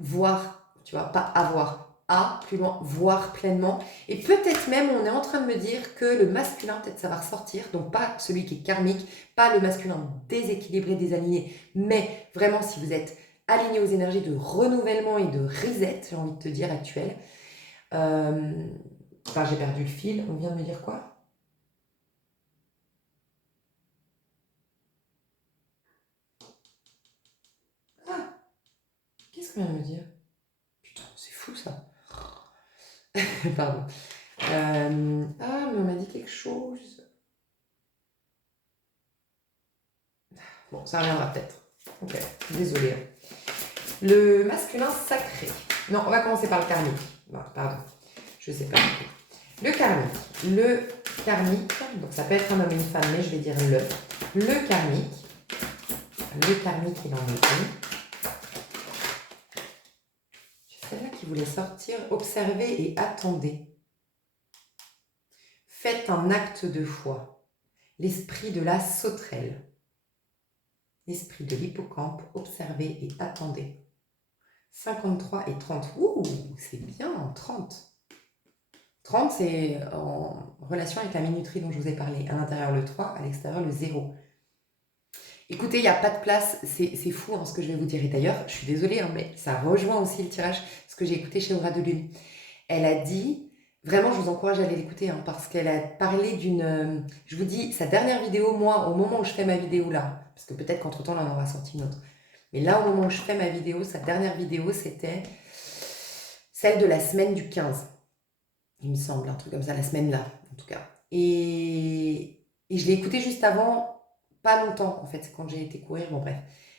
voir, tu vois, pas avoir, à, plus loin, voir pleinement. Et peut-être même, on est en train de me dire que le masculin, peut-être ça va ressortir, donc pas celui qui est karmique, pas le masculin déséquilibré, désaligné, mais vraiment si vous êtes aligné aux énergies de renouvellement et de reset, j'ai envie de te dire, actuelles. Enfin, j'ai perdu le fil, on vient de me dire quoi ? Ah, qu'est-ce qu'on vient de me dire ? Putain, c'est fou ça. Pardon. Ah, mais on m'a dit quelque chose. Bon, ça reviendra peut-être. Ok, désolée. Le masculin sacré. Non, on va commencer par le karmique. Bon, pardon, je sais pas. Le karmique. Le karmique, donc ça peut être un homme et une femme, mais je vais dire le. Le karmique. Le karmique, il en est un. C'est celle-là qui voulait sortir. Observez et attendez. Faites un acte de foi. L'esprit de la sauterelle. L'esprit de l'hippocampe. Observez et attendez. 53 et 30. Ouh, c'est bien, 30. 30, c'est en relation avec la minuterie dont je vous ai parlé. À l'intérieur, le 3, à l'extérieur, le 0. Écoutez, il n'y a pas de place. C'est fou hein, ce que je vais vous dire. Et d'ailleurs, je suis désolée, hein, mais ça rejoint aussi le tirage, ce que j'ai écouté chez Aura de Lune. Elle a dit, vraiment, je vous encourage à aller l'écouter, hein, parce qu'elle a parlé d'une... je vous dis, sa dernière vidéo, moi, au moment où je fais ma vidéo là, parce que peut-être qu'entre-temps, là, on en aura sorti une autre. Mais là, au moment où je fais ma vidéo, sa dernière vidéo, c'était celle de la semaine du 15. Il me semble, un truc comme ça, la semaine là, en tout cas. Et je l'ai écouté juste avant, pas longtemps, en fait, c'est quand j'ai été courir, bon bref.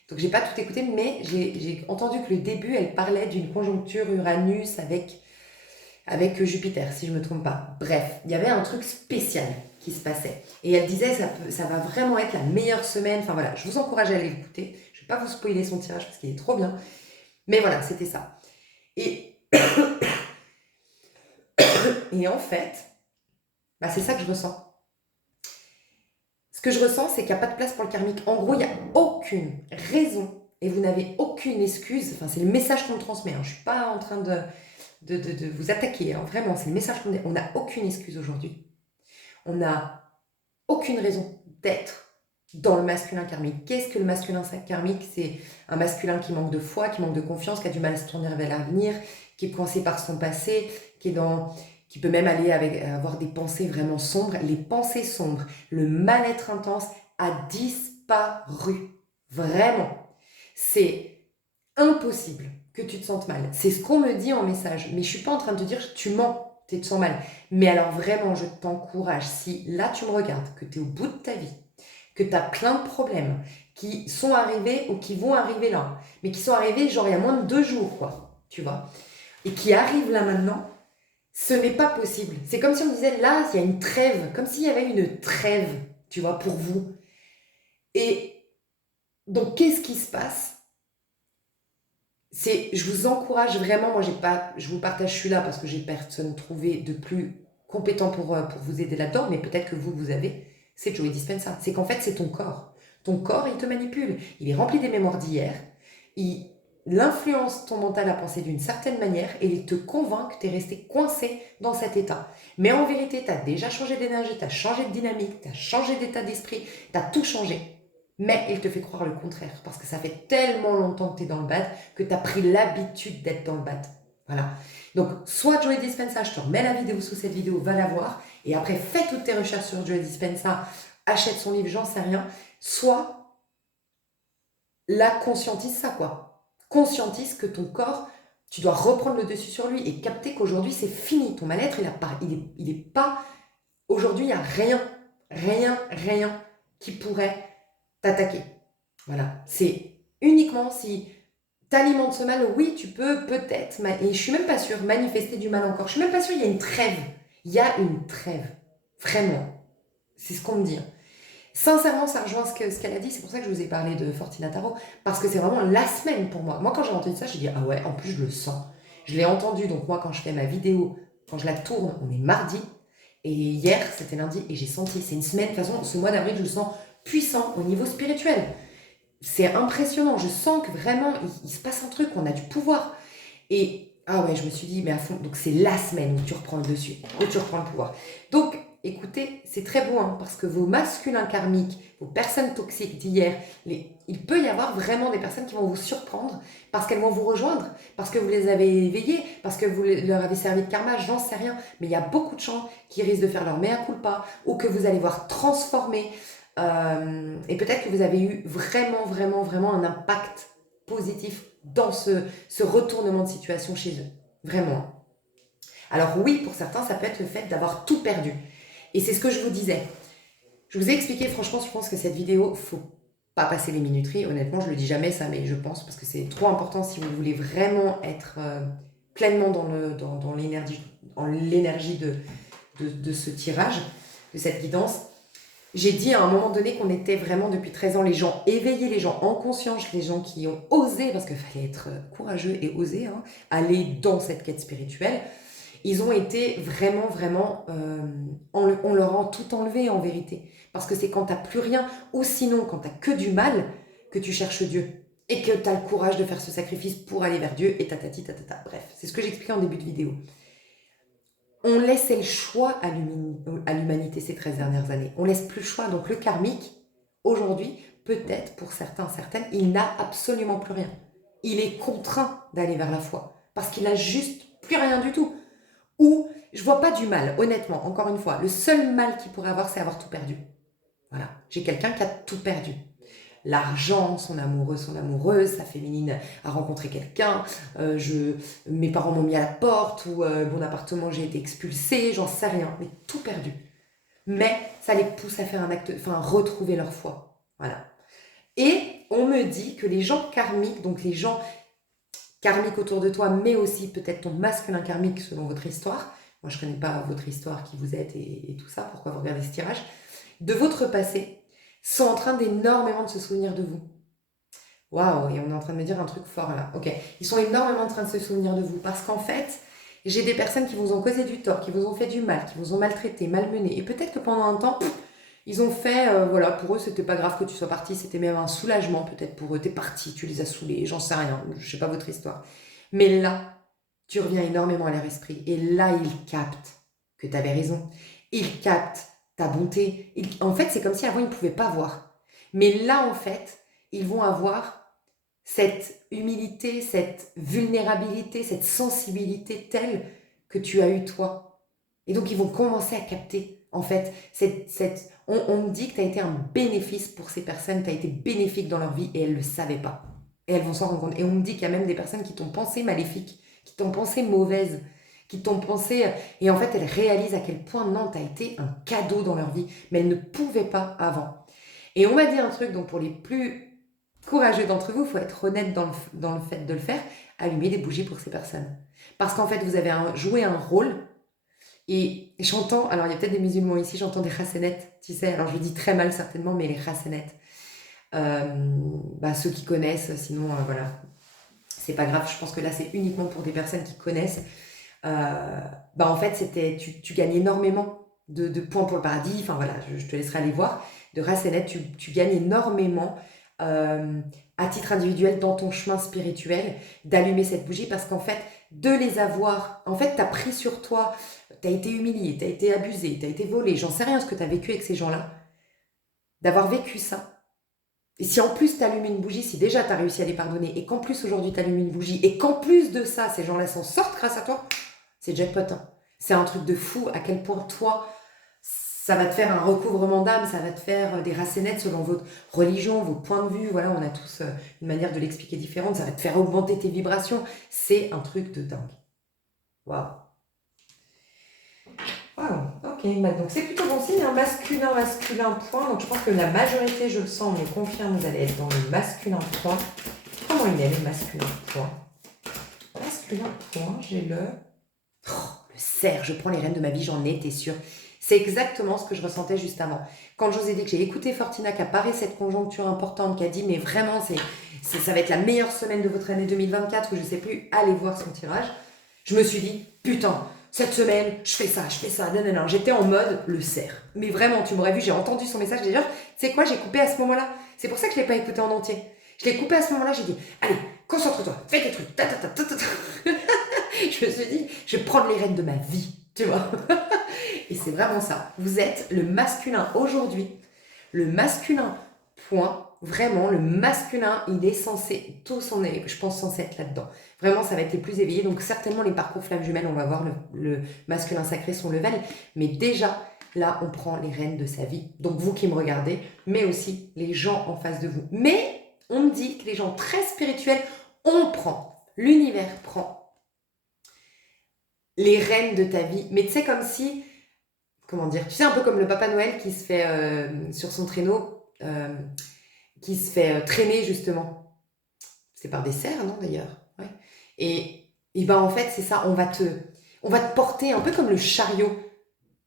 Donc j'ai pas tout écouté, mais j'ai entendu que le début, elle parlait d'une conjoncture Uranus avec Jupiter, si je me trompe pas. Bref, il y avait un truc spécial qui se passait. Et elle disait, ça va vraiment être la meilleure semaine. Enfin voilà, je vous encourage à aller l'écouter. Je vais pas vous spoiler son tirage parce qu'il est trop bien. Mais voilà, c'était ça. Et en fait, bah c'est ça que je ressens. Ce que je ressens, c'est qu'il n'y a pas de place pour le karmique. En gros, il n'y a aucune raison et vous n'avez aucune excuse. Enfin, c'est le message qu'on me transmet. Hein. Je ne suis pas en train de vous attaquer. Hein. Vraiment, c'est le message qu'on me dit. On n'a aucune excuse aujourd'hui. On n'a aucune raison d'être dans le masculin karmique. Qu'est-ce que le masculin karmique ? C'est un masculin qui manque de foi, qui manque de confiance, qui a du mal à se tourner vers l'avenir, qui est coincé par son passé, qui peut même avoir des pensées vraiment sombres. Les pensées sombres, le mal-être intense a disparu. Vraiment. C'est impossible que tu te sentes mal. C'est ce qu'on me dit en message. Mais je suis pas en train de te dire tu mens, tu te sens mal. Mais alors vraiment, je t'encourage, si là tu me regardes, que tu es au bout de ta vie, que tu as plein de problèmes qui sont arrivés ou qui vont arriver là, mais qui sont arrivés genre il y a moins de 2 jours, quoi, tu vois, et qui arrivent là maintenant, ce n'est pas possible. C'est comme si on disait là, il y a une trêve, comme s'il y avait une trêve, tu vois, pour vous. Et donc, qu'est-ce qui se passe? Je vous encourage vraiment, moi je vous partage, je suis là parce que j'ai personne trouvé de plus compétent pour vous aider là-dedans, mais peut-être que vous avez, c'est Joey Dispenza. C'est qu'en fait, c'est ton corps. Ton corps, il te manipule. Il est rempli des mémoires d'hier. Il influence ton mental à penser d'une certaine manière et il te convainc que tu es resté coincé dans cet état. Mais en vérité, tu as déjà changé d'énergie, tu as changé de dynamique, tu as changé d'état d'esprit, tu as tout changé. Mais il te fait croire le contraire, parce que ça fait tellement longtemps que tu es dans le bad que tu as pris l'habitude d'être dans le bad. Voilà. Donc, soit Joey Dispenza, je te remets la vidéo sous cette vidéo, va la voir, et après, fais toutes tes recherches sur Joey Dispenza, achète son livre, j'en sais rien. Soit, là, conscientise ça, quoi. Conscientise que ton corps, tu dois reprendre le dessus sur lui et capter qu'aujourd'hui, c'est fini. Ton mal-être, il est pas... Aujourd'hui, il n'y a rien qui pourrait t'attaquer. Voilà. C'est uniquement si t'alimentes ce mal, oui, tu peux peut-être, et je suis même pas sûre, manifester du mal encore. Je suis même pas sûre, il y a une trêve. Il y a une trêve. Vraiment. C'est ce qu'on me dit. Sincèrement, ça rejoint ce qu'elle a dit. C'est pour ça que je vous ai parlé de Fortina Tarot. Parce que c'est vraiment la semaine pour moi. Moi, quand j'ai entendu ça, j'ai dit, ah ouais, en plus, je le sens. Je l'ai entendu. Donc, moi, quand je fais ma vidéo, quand je la tourne, on est mardi. Et hier, c'était lundi. Et j'ai senti, c'est une semaine. De toute façon, ce mois d'avril, je le sens puissant au niveau spirituel. C'est impressionnant. Je sens que vraiment, il se passe un truc. On a du pouvoir. Et, ah ouais, je me suis dit, mais à fond. Donc, c'est la semaine où tu reprends le dessus. Où tu reprends le pouvoir. Donc, écoutez, c'est très beau, hein, parce que vos masculins karmiques, vos personnes toxiques d'hier, il peut y avoir vraiment des personnes qui vont vous surprendre parce qu'elles vont vous rejoindre, parce que vous les avez éveillées, parce que vous leur avez servi de karma, j'en sais rien. Mais il y a beaucoup de gens qui risquent de faire leur mea culpa ou que vous allez voir transformer. Et peut-être que vous avez eu vraiment un impact positif dans ce retournement de situation chez eux. Vraiment. Alors oui, pour certains, ça peut être le fait d'avoir tout perdu. Et c'est ce que je vous disais. Je vous ai expliqué, franchement, je pense que cette vidéo, faut pas passer les minuteries. Honnêtement, je le dis jamais ça, mais je pense, parce que c'est trop important si vous voulez vraiment être pleinement dans l'énergie de ce tirage, de cette guidance. J'ai dit à un moment donné qu'on était vraiment depuis 13 ans les gens éveillés, les gens en conscience, les gens qui ont osé, parce qu'il fallait être courageux et oser, hein, aller dans cette quête spirituelle. Ils ont été vraiment, on leur a tout enlevé en vérité. Parce que c'est quand t'as plus rien, ou sinon quand t'as que du mal, que tu cherches Dieu. Et que t'as le courage de faire ce sacrifice pour aller vers Dieu, et tatati tatata. Bref, c'est ce que j'expliquais en début de vidéo. On laissait le choix à l'humanité ces 13 dernières années. On laisse plus le choix. Donc le karmique, aujourd'hui, peut-être pour certains, certaines, il n'a absolument plus rien. Il est contraint d'aller vers la foi. Parce qu'il a juste plus rien du tout. Ou, je vois pas du mal, honnêtement, encore une fois. Le seul mal qu'il pourrait avoir, c'est avoir tout perdu. Voilà. J'ai quelqu'un qui a tout perdu. L'argent, son amoureux, son amoureuse, sa féminine a rencontré quelqu'un, mes parents m'ont mis à la porte, ou mon appartement, j'ai été expulsée, j'en sais rien, mais tout perdu. Mais ça les pousse à faire un acte, enfin, retrouver leur foi. Voilà. Et on me dit que les gens karmiques, donc les gens karmique autour de toi, mais aussi peut-être ton masculin karmique selon votre histoire. Moi, je ne connais pas votre histoire, qui vous êtes et tout ça, pourquoi vous regardez ce tirage. De votre passé, sont en train d'énormément de se souvenir de vous. Waouh, et on est en train de me dire un truc fort là. Ok, ils sont énormément en train de se souvenir de vous parce qu'en fait, j'ai des personnes qui vous ont causé du tort, qui vous ont fait du mal, qui vous ont maltraité, malmené. Et peut-être que pendant un temps, ils ont fait, voilà, pour eux, c'était pas grave que tu sois parti, c'était même un soulagement peut-être pour eux. T'es parti, tu les as saoulés, j'en sais rien, je sais pas votre histoire. Mais là, tu reviens énormément à leur esprit. Et là, ils captent que tu avais raison. Ils captent ta bonté. En fait, c'est comme si avant, ils ne pouvaient pas voir. Mais là, en fait, ils vont avoir cette humilité, cette vulnérabilité, cette sensibilité telle que tu as eu toi. Et donc, ils vont commencer à capter. En fait, on me dit que tu as été un bénéfice pour ces personnes, tu as été bénéfique dans leur vie et elles ne le savaient pas. Et elles vont s'en rendre compte. Et on me dit qu'il y a même des personnes qui t'ont pensé maléfique, qui t'ont pensé mauvaise, qui t'ont pensé... Et en fait, elles réalisent à quel point, non, t'as été un cadeau dans leur vie, mais elles ne pouvaient pas avant. Et on m'a dit un truc, donc pour les plus courageux d'entre vous, il faut être honnête dans le fait de le faire, allumer des bougies pour ces personnes. Parce qu'en fait, vous avez joué un rôle, et j'entends, alors il y a peut-être des musulmans ici, j'entends des rassénettes, tu sais, alors je le dis très mal certainement, mais les rassénettes. Ceux qui connaissent, sinon voilà, c'est pas grave, je pense que là c'est uniquement pour des personnes qui connaissent. En fait, tu gagnes énormément de points pour le paradis, enfin voilà, je te laisserai aller voir. De Rassénet, tu gagnes énormément à titre individuel dans ton chemin spirituel d'allumer cette bougie parce qu'en fait, de les avoir, en fait, t'as pris sur toi, t'as été humilié, t'as été abusé, t'as été volé, j'en sais rien ce que t'as vécu avec ces gens-là, d'avoir vécu ça. Et si en plus t'allumes une bougie, si déjà t'as réussi à les pardonner et qu'en plus aujourd'hui t'allumes une bougie et qu'en plus de ça, ces gens-là s'en sortent grâce à toi, c'est jackpot. Hein. C'est un truc de fou à quel point toi, ça va te faire un recouvrement d'âme, ça va te faire des racénettes selon votre religion, vos points de vue. Voilà, on a tous une manière de l'expliquer différente. Ça va te faire augmenter tes vibrations. C'est un truc de dingue. Waouh. Wow, ok, donc c'est plutôt bon signe, un masculin point. Donc je pense que la majorité, je le sens, me confirme, vous allez être dans le masculin point. Comment il est le masculin point? Masculin point, j'ai le cerf, je prends les rênes de ma vie, j'en étais sûre. C'est exactement ce que je ressentais juste avant. Quand je vous ai dit que j'ai écouté Fortina qui a paré cette conjoncture importante, qui a dit mais vraiment ça va être la meilleure semaine de votre année 2024 ou je sais plus, allez voir son tirage. Je me suis dit putain, cette semaine, je fais ça, non. J'étais en mode le cerf. Mais vraiment, tu m'aurais vu, j'ai entendu son message déjà. Tu sais quoi, j'ai coupé à ce moment-là. C'est pour ça que je l'ai pas écouté en entier. Je l'ai coupé à ce moment-là, j'ai dit allez, concentre-toi, fais tes trucs. Je me suis dit, je vais prendre les rênes de ma vie, tu vois. Et c'est vraiment ça. Vous êtes le masculin aujourd'hui. Le masculin, point. Vraiment, le masculin, il est censé, tous on est, je pense, censé être là-dedans. Vraiment, ça va être les plus éveillés. Donc, certainement, les parcours flammes jumelles, on va voir le masculin sacré, son level. Mais déjà, là, on prend les rênes de sa vie. Donc, vous qui me regardez, mais aussi les gens en face de vous. Mais, on me dit que les gens très spirituels, on prend. L'univers prend les rênes de ta vie. Mais tu sais, comme si, comment dire, tu sais, un peu comme le Papa Noël qui se fait sur son traîneau, qui se fait traîner justement. C'est par des cerfs, non d'ailleurs, ouais. Et ben en fait, c'est ça, on va te porter un peu comme le chariot.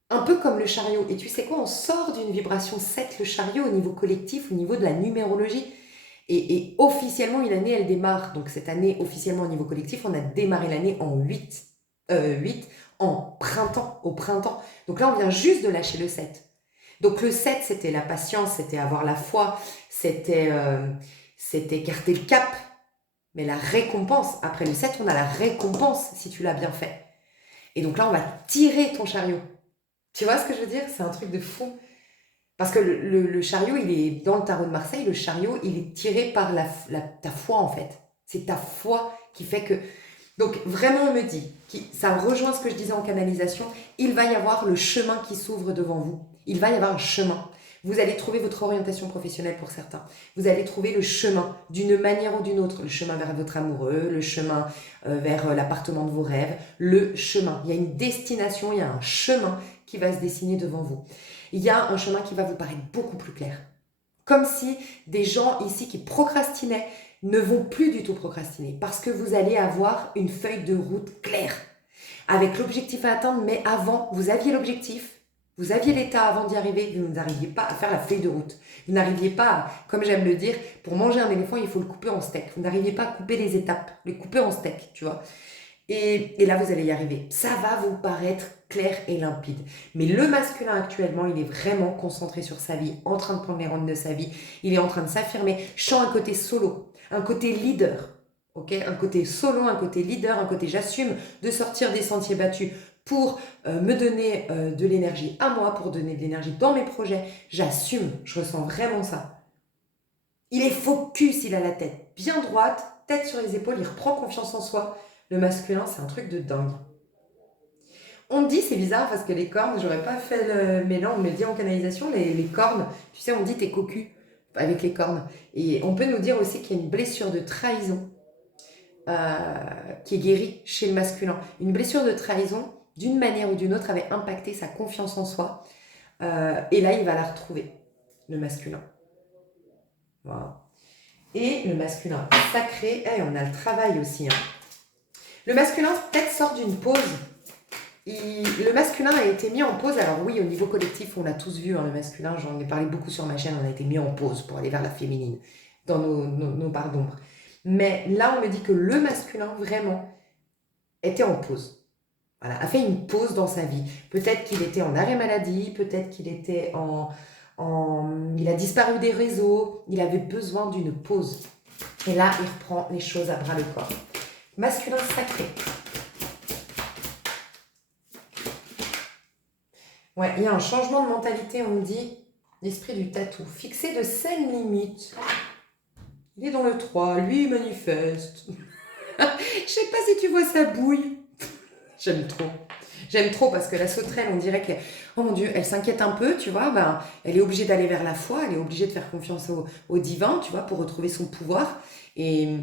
Un peu comme le chariot. Et tu sais quoi, on sort d'une vibration 7, le chariot, au niveau collectif, au niveau de la numérologie. Et officiellement, une année, elle démarre. Donc cette année, officiellement au niveau collectif, on a démarré l'année en 8 en printemps, au printemps. Donc là, on vient juste de lâcher le 7. Donc le 7, c'était la patience, c'était avoir la foi, c'était garder le cap. Mais la récompense, après le 7, on a la récompense si tu l'as bien fait. Et donc là, on va tirer ton chariot. Tu vois ce que je veux dire? C'est un truc de fou. Parce que le chariot, il est dans le tarot de Marseille, le chariot, il est tiré par ta foi en fait. C'est ta foi qui fait que... Donc vraiment, on me dit, ça rejoint ce que je disais en canalisation, il va y avoir le chemin qui s'ouvre devant vous. Il va y avoir un chemin. Vous allez trouver votre orientation professionnelle pour certains. Vous allez trouver le chemin d'une manière ou d'une autre. Le chemin vers votre amoureux, le chemin vers l'appartement de vos rêves. Le chemin. Il y a une destination, il y a un chemin qui va se dessiner devant vous. Il y a un chemin qui va vous paraître beaucoup plus clair. Comme si des gens ici qui procrastinaient ne vont plus du tout procrastiner parce que vous allez avoir une feuille de route claire avec l'objectif à atteindre, mais avant, vous aviez l'objectif, vous aviez l'état avant d'y arriver, vous n'arriviez pas à faire la feuille de route. Vous n'arriviez pas, comme j'aime le dire, pour manger un éléphant, il faut le couper en steak. Vous n'arriviez pas à couper les étapes, les couper en steak, tu vois. Et là, vous allez y arriver. Ça va vous paraître clair et limpide. Mais le masculin actuellement, il est vraiment concentré sur sa vie, en train de prendre les rênes de sa vie. Il est en train de s'affirmer. Je sens un côté solo, un côté leader. Okay, un côté solo, un côté leader, un côté j'assume de sortir des sentiers battus pour me donner de l'énergie à moi, pour donner de l'énergie dans mes projets. J'assume, je ressens vraiment ça. Il est focus, il a la tête bien droite, tête sur les épaules, il reprend confiance en soi. Le masculin, c'est un truc de dingue. On me dit, c'est bizarre parce que les cornes, j'aurais pas fait le... Mais là, on me dit en canalisation, les cornes, tu sais, on me dit t'es cocu. avec les cornes. Et on peut nous dire aussi qu'il y a une blessure de trahison qui est guérie chez le masculin. Une blessure de trahison, d'une manière ou d'une autre, avait impacté sa confiance en soi. Et là, il va la retrouver, le masculin. Voilà. Et le masculin sacré, on a le travail aussi. Hein. Le masculin, peut-être, sort d'une pause. Le masculin a été mis en pause. Alors oui, au niveau collectif, on l'a tous vu, hein, le masculin, j'en ai parlé beaucoup sur ma chaîne, on a été mis en pause pour aller vers la féminine, dans nos parts d'ombre. Mais là, on me dit que le masculin, vraiment, était en pause. Voilà, a fait une pause dans sa vie. Peut-être qu'il était en arrêt maladie, peut-être qu'il était il a disparu des réseaux, il avait besoin d'une pause. Et là, il reprend les choses à bras le corps. Masculin sacré. Ouais, il y a un changement de mentalité, on me dit, l'esprit du tatou. Fixer de saines limites. Il est dans le 3, lui il manifeste. Je sais pas si tu vois sa bouille. J'aime trop. J'aime trop parce que la sauterelle, on dirait que, oh mon Dieu, elle s'inquiète un peu, tu vois, ben, elle est obligée d'aller vers la foi, elle est obligée de faire confiance au divin, tu vois, pour retrouver son pouvoir. Et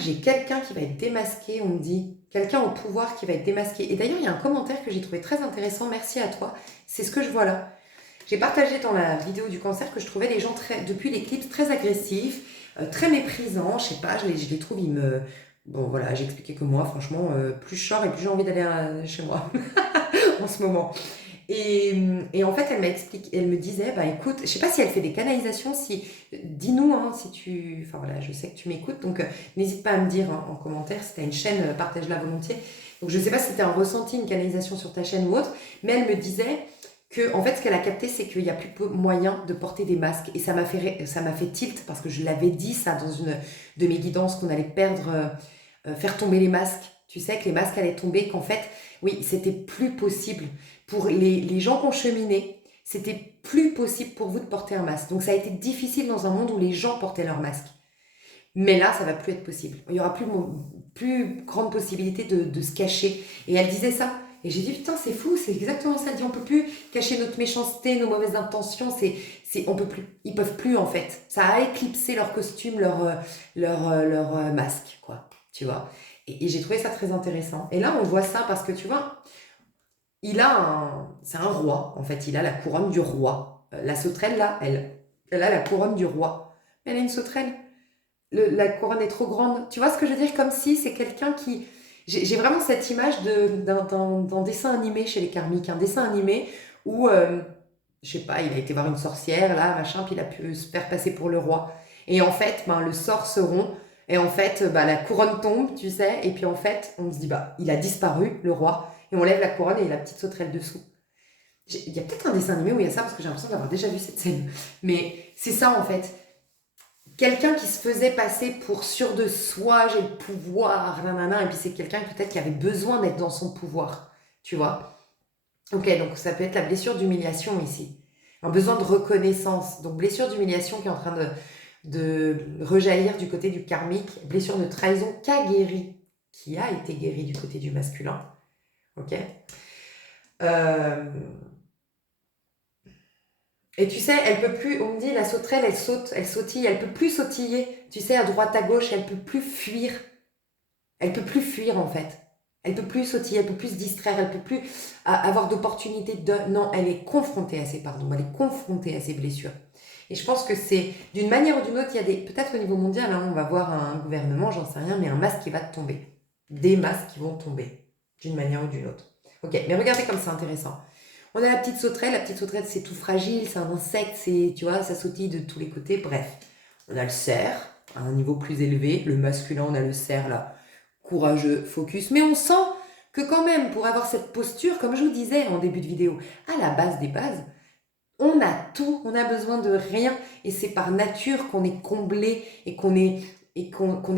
j'ai quelqu'un qui va être démasqué, on me dit. Quelqu'un au pouvoir qui va être démasqué. Et d'ailleurs, il y a un commentaire que j'ai trouvé très intéressant, merci à toi. C'est ce que je vois là. J'ai partagé dans la vidéo du cancer que je trouvais les gens, depuis l'éclipse, très agressifs, très méprisants, je sais pas, je les trouve, Bon voilà, j'ai expliqué que moi, franchement, plus je sors et plus j'ai envie d'aller chez moi en ce moment. Et en fait, elle m'a expliqué, elle me disait, bah écoute, je sais pas si elle fait des canalisations, dis-nous, hein, si tu, enfin voilà, je sais que tu m'écoutes, donc n'hésite pas à me dire en commentaire si tu as une chaîne, partage-la volontiers. Donc je sais pas si tu as un ressenti, une canalisation sur ta chaîne ou autre, mais elle me disait que, en fait, ce qu'elle a capté, c'est qu'il y a plus moyen de porter des masques, et ça m'a fait tilt, parce que je l'avais dit ça dans une de mes guidances, qu'on allait faire tomber les masques, tu sais, que les masques allaient tomber, qu'en fait, oui, c'était plus possible. Pour les gens qui ont cheminé, c'était plus possible pour vous de porter un masque. Donc ça a été difficile dans un monde où les gens portaient leur masque. Mais là, ça va plus être possible. Il y aura plus grande possibilité de se cacher. Et elle disait ça. Et j'ai dit, putain, c'est fou, c'est exactement ça. Elle dit, on peut plus cacher notre méchanceté, nos mauvaises intentions. On peut plus. Ils peuvent plus, en fait. Ça a éclipsé leur costume, leur masque, quoi. Tu vois. Et j'ai trouvé ça très intéressant. Et là, on voit ça parce que, tu vois, c'est un roi, en fait. Il a la couronne du roi. La sauterelle, là, elle a la couronne du roi. Mais elle a une sauterelle. La couronne est trop grande. Tu vois ce que je veux dire? Comme si c'est quelqu'un qui... J'ai vraiment cette image d'un dessin animé chez les karmiques. Un dessin animé où, je sais pas, il a été voir une sorcière, là, machin, puis il a pu se faire passer pour le roi. Et en fait, le sort se rompt. Et en fait, la couronne tombe, tu sais. Et puis en fait, on se dit, il a disparu, le roi. Et on lève la couronne et il y a la petite sauterelle dessous. Il y a peut-être un dessin animé où il y a ça, parce que j'ai l'impression d'avoir déjà vu cette scène. Mais c'est ça, en fait. Quelqu'un qui se faisait passer pour sûr de soi, j'ai le pouvoir, nanana, et puis c'est quelqu'un peut-être qui avait besoin d'être dans son pouvoir, tu vois. Ok, donc ça peut être la blessure d'humiliation ici. Un besoin de reconnaissance. Donc blessure d'humiliation qui est en train de rejaillir du côté du karmique. Blessure de trahison qui a été guérie du côté du masculin. Ok. Et tu sais, elle peut plus, on me dit, la sauterelle, elle sautille, elle peut plus sautiller, tu sais, à droite, à gauche, elle peut plus fuir. Elle peut plus fuir, en fait. Elle peut plus sautiller, elle peut plus se distraire, elle peut plus avoir d'opportunités Non, elle est confrontée à elle est confrontée à ses blessures. Et je pense que c'est, d'une manière ou d'une autre, il y a peut-être au niveau mondial, hein, on va voir un gouvernement, j'en sais rien, mais un masque qui va tomber. Des masques qui vont tomber, d'une manière ou d'une autre. Ok, mais regardez comme c'est intéressant. On a la petite sauterelle c'est tout fragile, c'est un insecte, tu vois, ça sautille de tous les côtés, bref. On a le cerf, à un niveau plus élevé, le masculin, on a le cerf là, courageux, focus, mais on sent que quand même, pour avoir cette posture, comme je vous disais en début de vidéo, à la base des bases, on a tout, on a besoin de rien, et c'est par nature qu'on est comblé, et qu'on est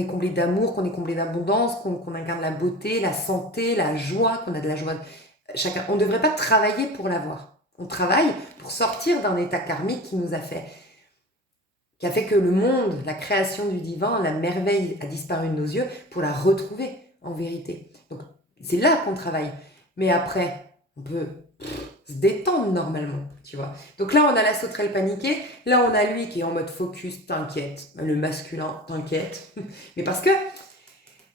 comblé d'amour, qu'on est comblé d'abondance, qu'on incarne la beauté, la santé, la joie, qu'on a de la joie. Chacun, on ne devrait pas travailler pour l'avoir. On travaille pour sortir d'un état karmique qui a fait que le monde, la création du divin, la merveille a disparu de nos yeux pour la retrouver en vérité. Donc c'est là qu'on travaille. Mais après, se détendre normalement, tu vois. Donc là, on a la sauterelle paniquée, là, on a lui qui est en mode focus, t'inquiète, le masculin, t'inquiète. Mais parce que,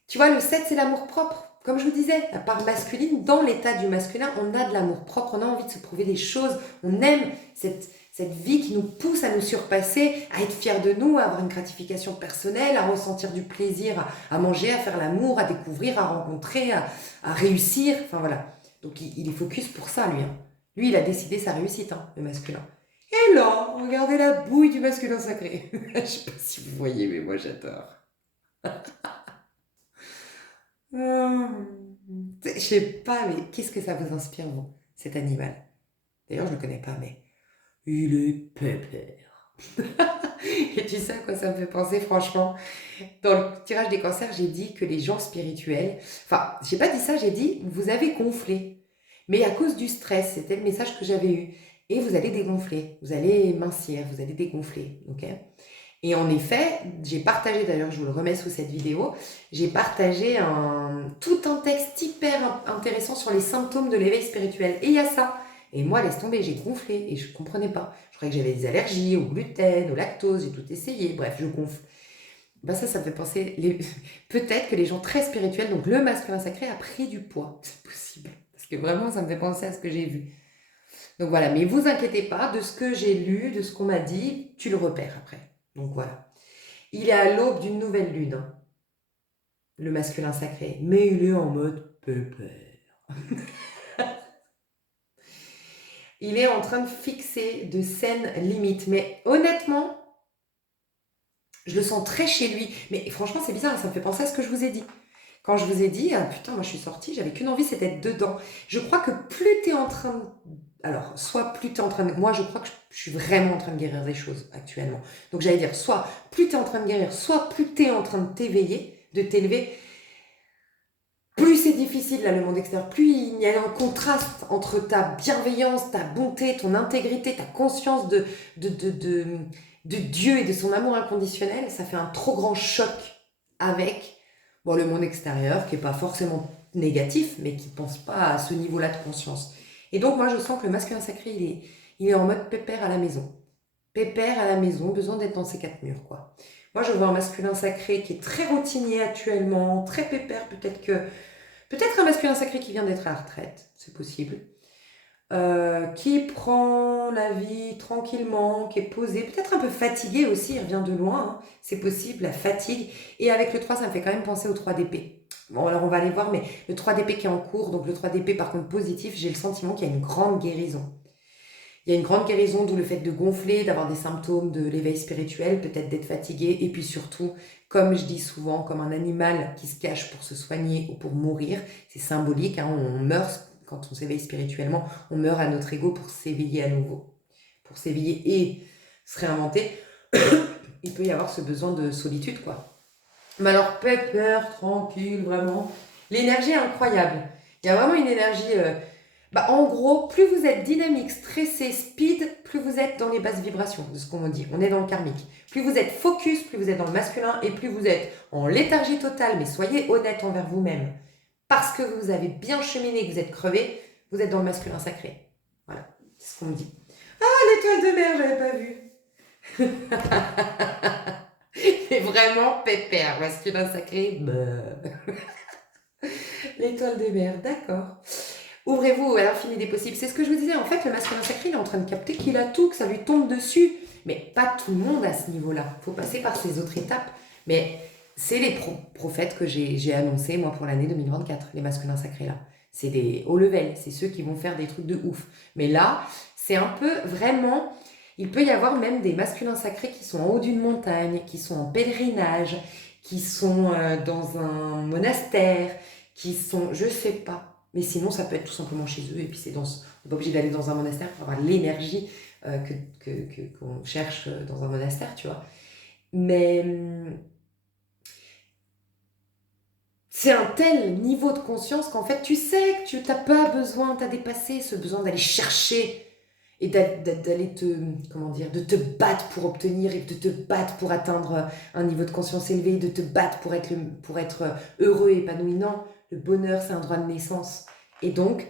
tu vois, le 7, c'est l'amour-propre. Comme je vous disais, la part masculine, dans l'état du masculin, on a de l'amour-propre, on a envie de se prouver des choses, on aime cette vie qui nous pousse à nous surpasser, à être fiers de nous, à avoir une gratification personnelle, à ressentir du plaisir, à manger, à faire l'amour, à découvrir, à rencontrer, à réussir, enfin voilà. Donc il est focus pour ça, lui. Hein. Lui, il a décidé sa réussite, hein, le masculin. Et là, regardez la bouille du masculin sacré. Je sais pas si vous voyez, mais moi j'adore. Je sais pas, mais qu'est-ce que ça vous inspire, vous, cet animal? D'ailleurs, je le connais pas, mais il est pépère. Et tu sais à quoi ça me fait penser, franchement? Dans le tirage des cancers, j'ai dit que les gens spirituels... Enfin, j'ai pas dit ça, j'ai dit, vous avez gonflé. Mais à cause du stress, c'était le message que j'avais eu. Et vous allez dégonfler, vous allez mincir, vous allez dégonfler, ok? Et en effet, j'ai partagé, d'ailleurs je vous le remets sous cette vidéo, j'ai partagé tout un texte hyper intéressant sur les symptômes de l'éveil spirituel. Et il y a ça. Et moi, laisse tomber, j'ai gonflé et je ne comprenais pas. Je croyais que j'avais des allergies au gluten, au lactose, j'ai tout essayé. Bref, je gonfle. Ben ça me fait penser, peut-être que les gens très spirituels, donc le masculin sacré, a pris du poids. C'est possible. Parce que vraiment, ça me fait penser à ce que j'ai vu. Donc voilà, mais vous inquiétez pas, de ce que j'ai lu, de ce qu'on m'a dit, tu le repères après. Donc voilà. Il est à l'aube d'une nouvelle lune, hein, le masculin sacré, mais il est en mode pépère. Il est en train de fixer de saines limites, mais honnêtement, je le sens très chez lui. Mais franchement, c'est bizarre, ça me fait penser à ce que je vous ai dit. Quand je vous ai dit, ah, putain, moi je suis sortie, j'avais qu'une envie, c'était d'être dedans. Je crois que plus tu es en train de... Alors, soit plus tu es en train de... Moi, je crois que je suis vraiment en train de guérir des choses actuellement. Donc, j'allais dire, soit plus tu es en train de guérir, soit plus tu es en train de t'éveiller, de t'élever, plus c'est difficile, là, le monde extérieur, plus il y a un contraste entre ta bienveillance, ta bonté, ton intégrité, ta conscience de Dieu et de son amour inconditionnel, ça fait un trop grand choc avec bon, le monde extérieur, qui n'est pas forcément négatif, mais qui ne pense pas à ce niveau-là de conscience. Et donc, moi, je sens que le masculin sacré, il est en mode pépère à la maison. Pépère à la maison, besoin d'être dans ses quatre murs, quoi. Moi, je vois un masculin sacré qui est très routinier actuellement, très pépère, peut-être un masculin sacré qui vient d'être à la retraite, c'est possible, qui prend la vie tranquillement, qui est posé, peut-être un peu fatigué aussi, il revient de loin, hein, c'est possible, la fatigue. Et avec le 3, ça me fait quand même penser au 3 d'épée. Bon, alors on va aller voir, mais le 3 d'épée qui est en cours, donc le 3 d'épée par contre positif, j'ai le sentiment qu'il y a une grande guérison. Il y a une grande guérison, d'où le fait de gonfler, d'avoir des symptômes de l'éveil spirituel, peut-être d'être fatigué, et puis surtout, comme je dis souvent, comme un animal qui se cache pour se soigner ou pour mourir, c'est symbolique, hein, on meurt quand on s'éveille spirituellement, on meurt à notre ego pour s'éveiller à nouveau, pour s'éveiller et se réinventer. Il peut y avoir ce besoin de solitude, quoi. Mais alors, pépère, tranquille, vraiment. L'énergie est incroyable. Il y a vraiment une énergie... en gros, plus vous êtes dynamique, stressé, speed, plus vous êtes dans les basses vibrations, de ce qu'on me dit. On est dans le karmique. Plus vous êtes focus, plus vous êtes dans le masculin, et plus vous êtes en léthargie totale, mais soyez honnête envers vous-même. Parce que vous avez bien cheminé, que vous êtes crevé, vous êtes dans le masculin sacré. Voilà, c'est ce qu'on me dit. Ah, l'étoile de mer, j'avais pas vu. Mais vraiment pépère, masculin sacré. L'étoile de mer, d'accord. Ouvrez-vous à l'infini des possibles. C'est ce que je vous disais. En fait, le masculin sacré, il est en train de capter qu'il a tout, que ça lui tombe dessus. Mais pas tout le monde à ce niveau-là. Il faut passer par ces autres étapes. Mais c'est les prophètes que j'ai annoncés, moi, pour l'année 2024, les masculins sacrés, là. C'est des haut level. C'est ceux qui vont faire des trucs de ouf. Mais là, c'est un peu vraiment... Il peut y avoir même des masculins sacrés qui sont en haut d'une montagne, qui sont en pèlerinage, qui sont dans un monastère, qui sont... Je sais pas. Mais sinon, ça peut être tout simplement chez eux. Et puis, on n'est pas obligé d'aller dans un monastère pour avoir l'énergie qu'on cherche dans un monastère, tu vois. Mais c'est un tel niveau de conscience qu'en fait, tu sais que tu n'as pas besoin, tu as dépassé ce besoin d'aller chercher et d'aller comment dire, de te battre pour obtenir et de te battre pour atteindre un niveau de conscience élevé, de te battre pour être heureux et épanoui. Non, le bonheur, c'est un droit de naissance. Et donc,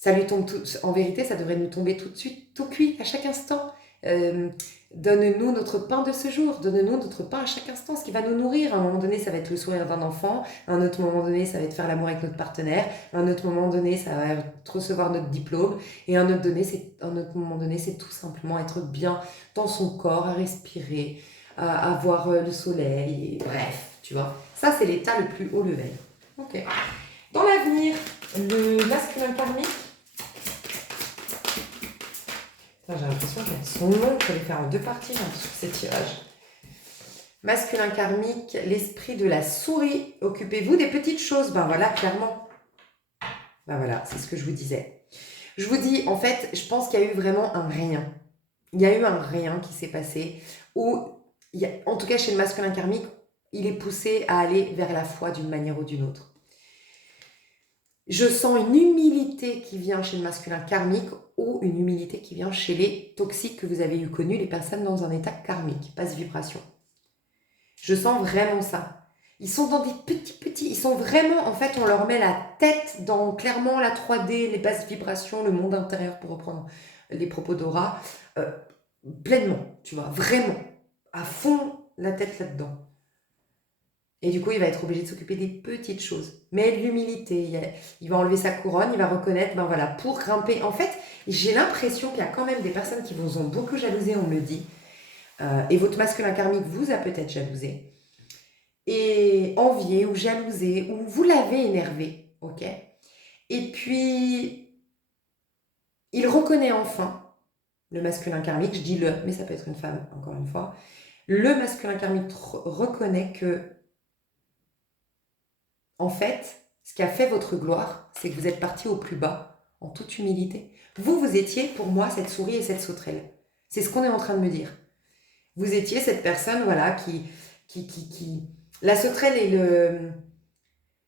Ça lui tombe tout, en vérité, ça devrait nous tomber tout de suite, tout cuit, à chaque instant. Euh, Donne-nous notre pain de ce jour, donne-nous notre pain à chaque instant, ce qui va nous nourrir. À un moment donné, ça va être le sourire d'un enfant, à un autre moment donné, ça va être faire l'amour avec notre partenaire, à un autre moment donné, ça va être recevoir notre diplôme, et à un autre moment donné, c'est tout simplement être bien dans son corps, à respirer, à voir le soleil, et bref, tu vois. Ça, c'est l'état le plus haut level. Ok. Dans l'avenir, le masculin karmique, j'ai l'impression qu'elles sont longues, il faut les faire en deux parties sur ces tirages. Masculin karmique, l'esprit de la souris. Occupez-vous des petites choses. Ben voilà, clairement. Ben voilà, c'est ce que je vous disais. Je vous dis, en fait, je pense qu'il y a eu vraiment un rien. Il y a eu un rien qui s'est passé où, en tout cas chez le masculin karmique, il est poussé à aller vers la foi d'une manière ou d'une autre. Je sens une humilité qui vient chez le masculin karmique ou une humilité qui vient chez les toxiques que vous avez eu connus, les personnes dans un état karmique, basse vibration. Je sens vraiment ça. Ils sont dans des petits, ils sont vraiment, en fait, on leur met la tête dans clairement la 3D, les basses vibrations, le monde intérieur, pour reprendre les propos d'Aura, pleinement, tu vois, vraiment, à fond la tête là-dedans. Et du coup, il va être obligé de s'occuper des petites choses. Mais de l'humilité, il va enlever sa couronne, il va reconnaître, ben voilà, pour grimper. En fait, j'ai l'impression qu'il y a quand même des personnes qui vous ont beaucoup jalousé, on me le dit. Et votre masculin karmique vous a peut-être jalousé. Et envié ou jalousé, ou vous l'avez énervé, ok? Et puis, il reconnaît enfin, le masculin karmique, je dis le, mais ça peut être une femme, encore une fois, le masculin karmique reconnaît que, en fait, ce qui a fait votre gloire, c'est que vous êtes parti au plus bas, en toute humilité. Vous étiez, pour moi, cette souris et cette sauterelle. C'est ce qu'on est en train de me dire. Vous étiez cette personne, voilà, qui... La sauterelle est le...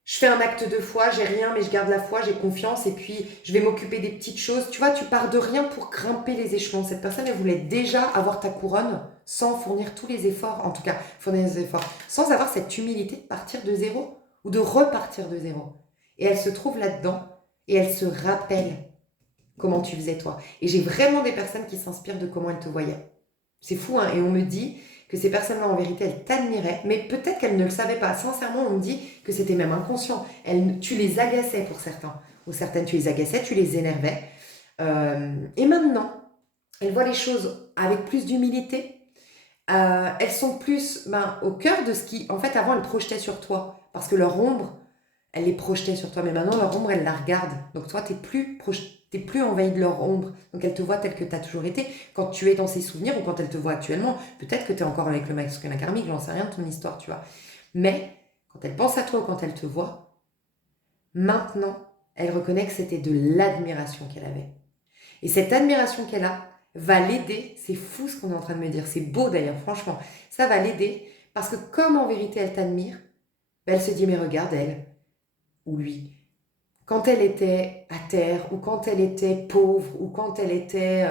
Je fais un acte de foi, j'ai rien, mais je garde la foi, j'ai confiance, et puis je vais m'occuper des petites choses. Tu vois, tu pars de rien pour grimper les échelons. Cette personne, elle voulait déjà avoir ta couronne sans fournir tous les efforts, en tout cas, fournir les efforts, sans avoir cette humilité de partir de zéro ou de repartir de zéro. Et elle se trouve là-dedans, et elle se rappelle comment tu faisais toi. Et j'ai vraiment des personnes qui s'inspirent de comment elles te voyaient. C'est fou, hein, et on me dit que ces personnes-là, en vérité, elles t'admiraient, mais peut-être qu'elles ne le savaient pas. Sincèrement, on me dit que c'était même inconscient. Tu les agaçais pour certains, ou certaines, tu les agaçais, tu les énervais. Et maintenant, elles voient les choses avec plus d'humilité. Elles sont plus au cœur de ce qui, en fait, avant, elles projetaient sur toi. Parce que leur ombre, elle les projetait sur toi. Mais maintenant, leur ombre, elle la regarde. Donc toi, t'es plus envahi de leur ombre. Donc elle te voit telle que tu as toujours été. Quand tu es dans ses souvenirs ou quand elle te voit actuellement, peut-être que tu es encore avec le masculin karmique, j'en sais rien de ton histoire, tu vois. Mais quand elle pense à toi ou quand elle te voit, maintenant, elle reconnaît que c'était de l'admiration qu'elle avait. Et cette admiration qu'elle a va l'aider. C'est fou ce qu'on est en train de me dire. C'est beau d'ailleurs, franchement. Ça va l'aider parce que comme en vérité elle t'admire, elle se dit mais regarde elle ou lui. Quand elle était à terre, ou quand elle était pauvre, ou quand elle était...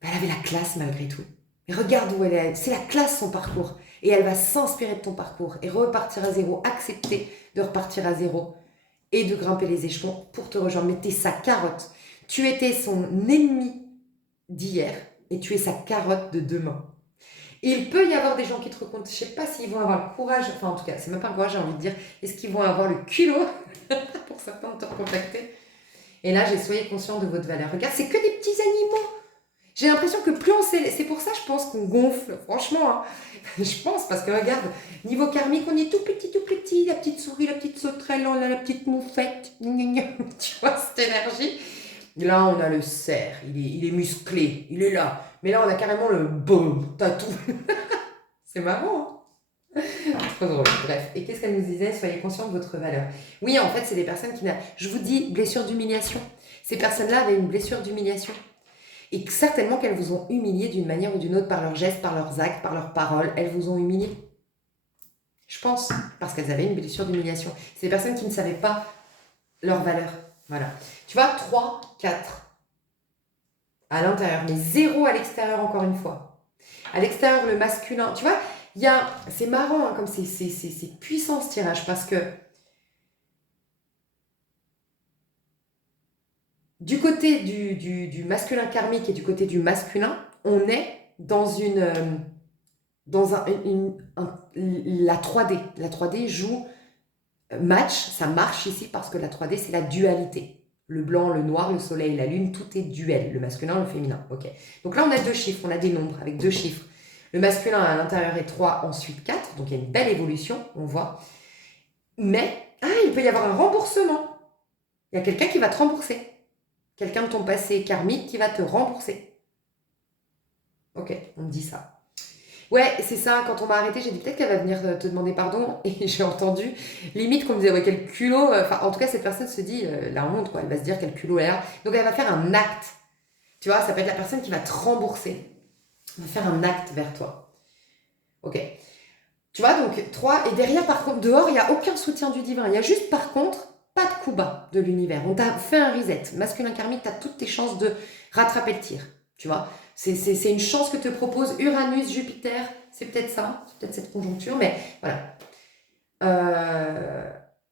elle avait la classe malgré tout. Mais regarde où elle est. C'est la classe son parcours. Et elle va s'inspirer de ton parcours et repartir à zéro, accepter de repartir à zéro et de grimper les échelons pour te rejoindre. Mais t'es sa carotte. Tu étais son ennemi d'hier et tu es sa carotte de demain. Et il peut y avoir des gens qui te recontactent. Je ne sais pas s'ils vont avoir le courage, enfin en tout cas, c'est même pas le courage, j'ai envie de dire, est-ce qu'ils vont avoir le culot pour certains de te recontacter. Et là, soyez conscient de votre valeur. Regarde, c'est que des petits animaux. J'ai l'impression que plus on sait, c'est pour ça je pense qu'on gonfle, franchement. Hein. Je pense, parce que regarde, niveau karmique, on est tout petit, la petite souris, la petite sauterelle, la petite moufette, tu vois cette énergie. Là, on a le cerf, il est musclé, il est là. Mais là, on a carrément le boum, tatou. C'est marrant, hein. Trop drôle. Bref. Et qu'est-ce qu'elle nous disait? Soyez conscient de votre valeur. Oui, en fait, c'est des personnes qui n'ont... Je vous dis, blessure d'humiliation. Ces personnes-là avaient une blessure d'humiliation. Et certainement qu'elles vous ont humilié d'une manière ou d'une autre par leurs gestes, par leurs actes, par leurs paroles. Elles vous ont humilié. Je pense. Parce qu'elles avaient une blessure d'humiliation. C'est des personnes qui ne savaient pas leur valeur. Voilà. Tu vois, 3, 4 à l'intérieur, mais 0 à l'extérieur encore une fois. À l'extérieur, le masculin, tu vois, c'est marrant hein, comme c'est puissant ce tirage parce que Du côté du masculin karmique et du côté du masculin, on est dans la 3D. La 3D joue match, ça marche ici parce que la 3D, c'est la dualité. Le blanc, le noir, le soleil, la lune, tout est duel, le masculin, le féminin. Ok. Donc là, on a deux chiffres, on a des nombres avec deux chiffres. Le masculin à l'intérieur est 3, ensuite 4, donc il y a une belle évolution, on voit. Mais, il peut y avoir un remboursement. Il y a quelqu'un qui va te rembourser. Quelqu'un de ton passé karmique qui va te rembourser. Ok, on me dit ça. Ouais, c'est ça, quand on m'a arrêté, j'ai dit peut-être qu'elle va venir te demander pardon, et j'ai entendu, limite qu'on me disait, ouais, quel culot, enfin, en tout cas, cette personne se dit, la honte, quoi, elle va se dire quel culot elle a. Donc elle va faire un acte, tu vois, ça peut être la personne qui va te rembourser, elle va faire un acte vers toi. Ok. Tu vois, donc 3, et derrière, par contre, dehors, il n'y a aucun soutien du divin, il y a juste, par contre, pas de coup bas de l'univers, on t'a fait un reset, masculin karmique, t'as toutes tes chances de rattraper le tir, tu vois. C'est une chance que te propose Uranus, Jupiter, c'est peut-être ça, c'est peut-être cette conjoncture, mais voilà.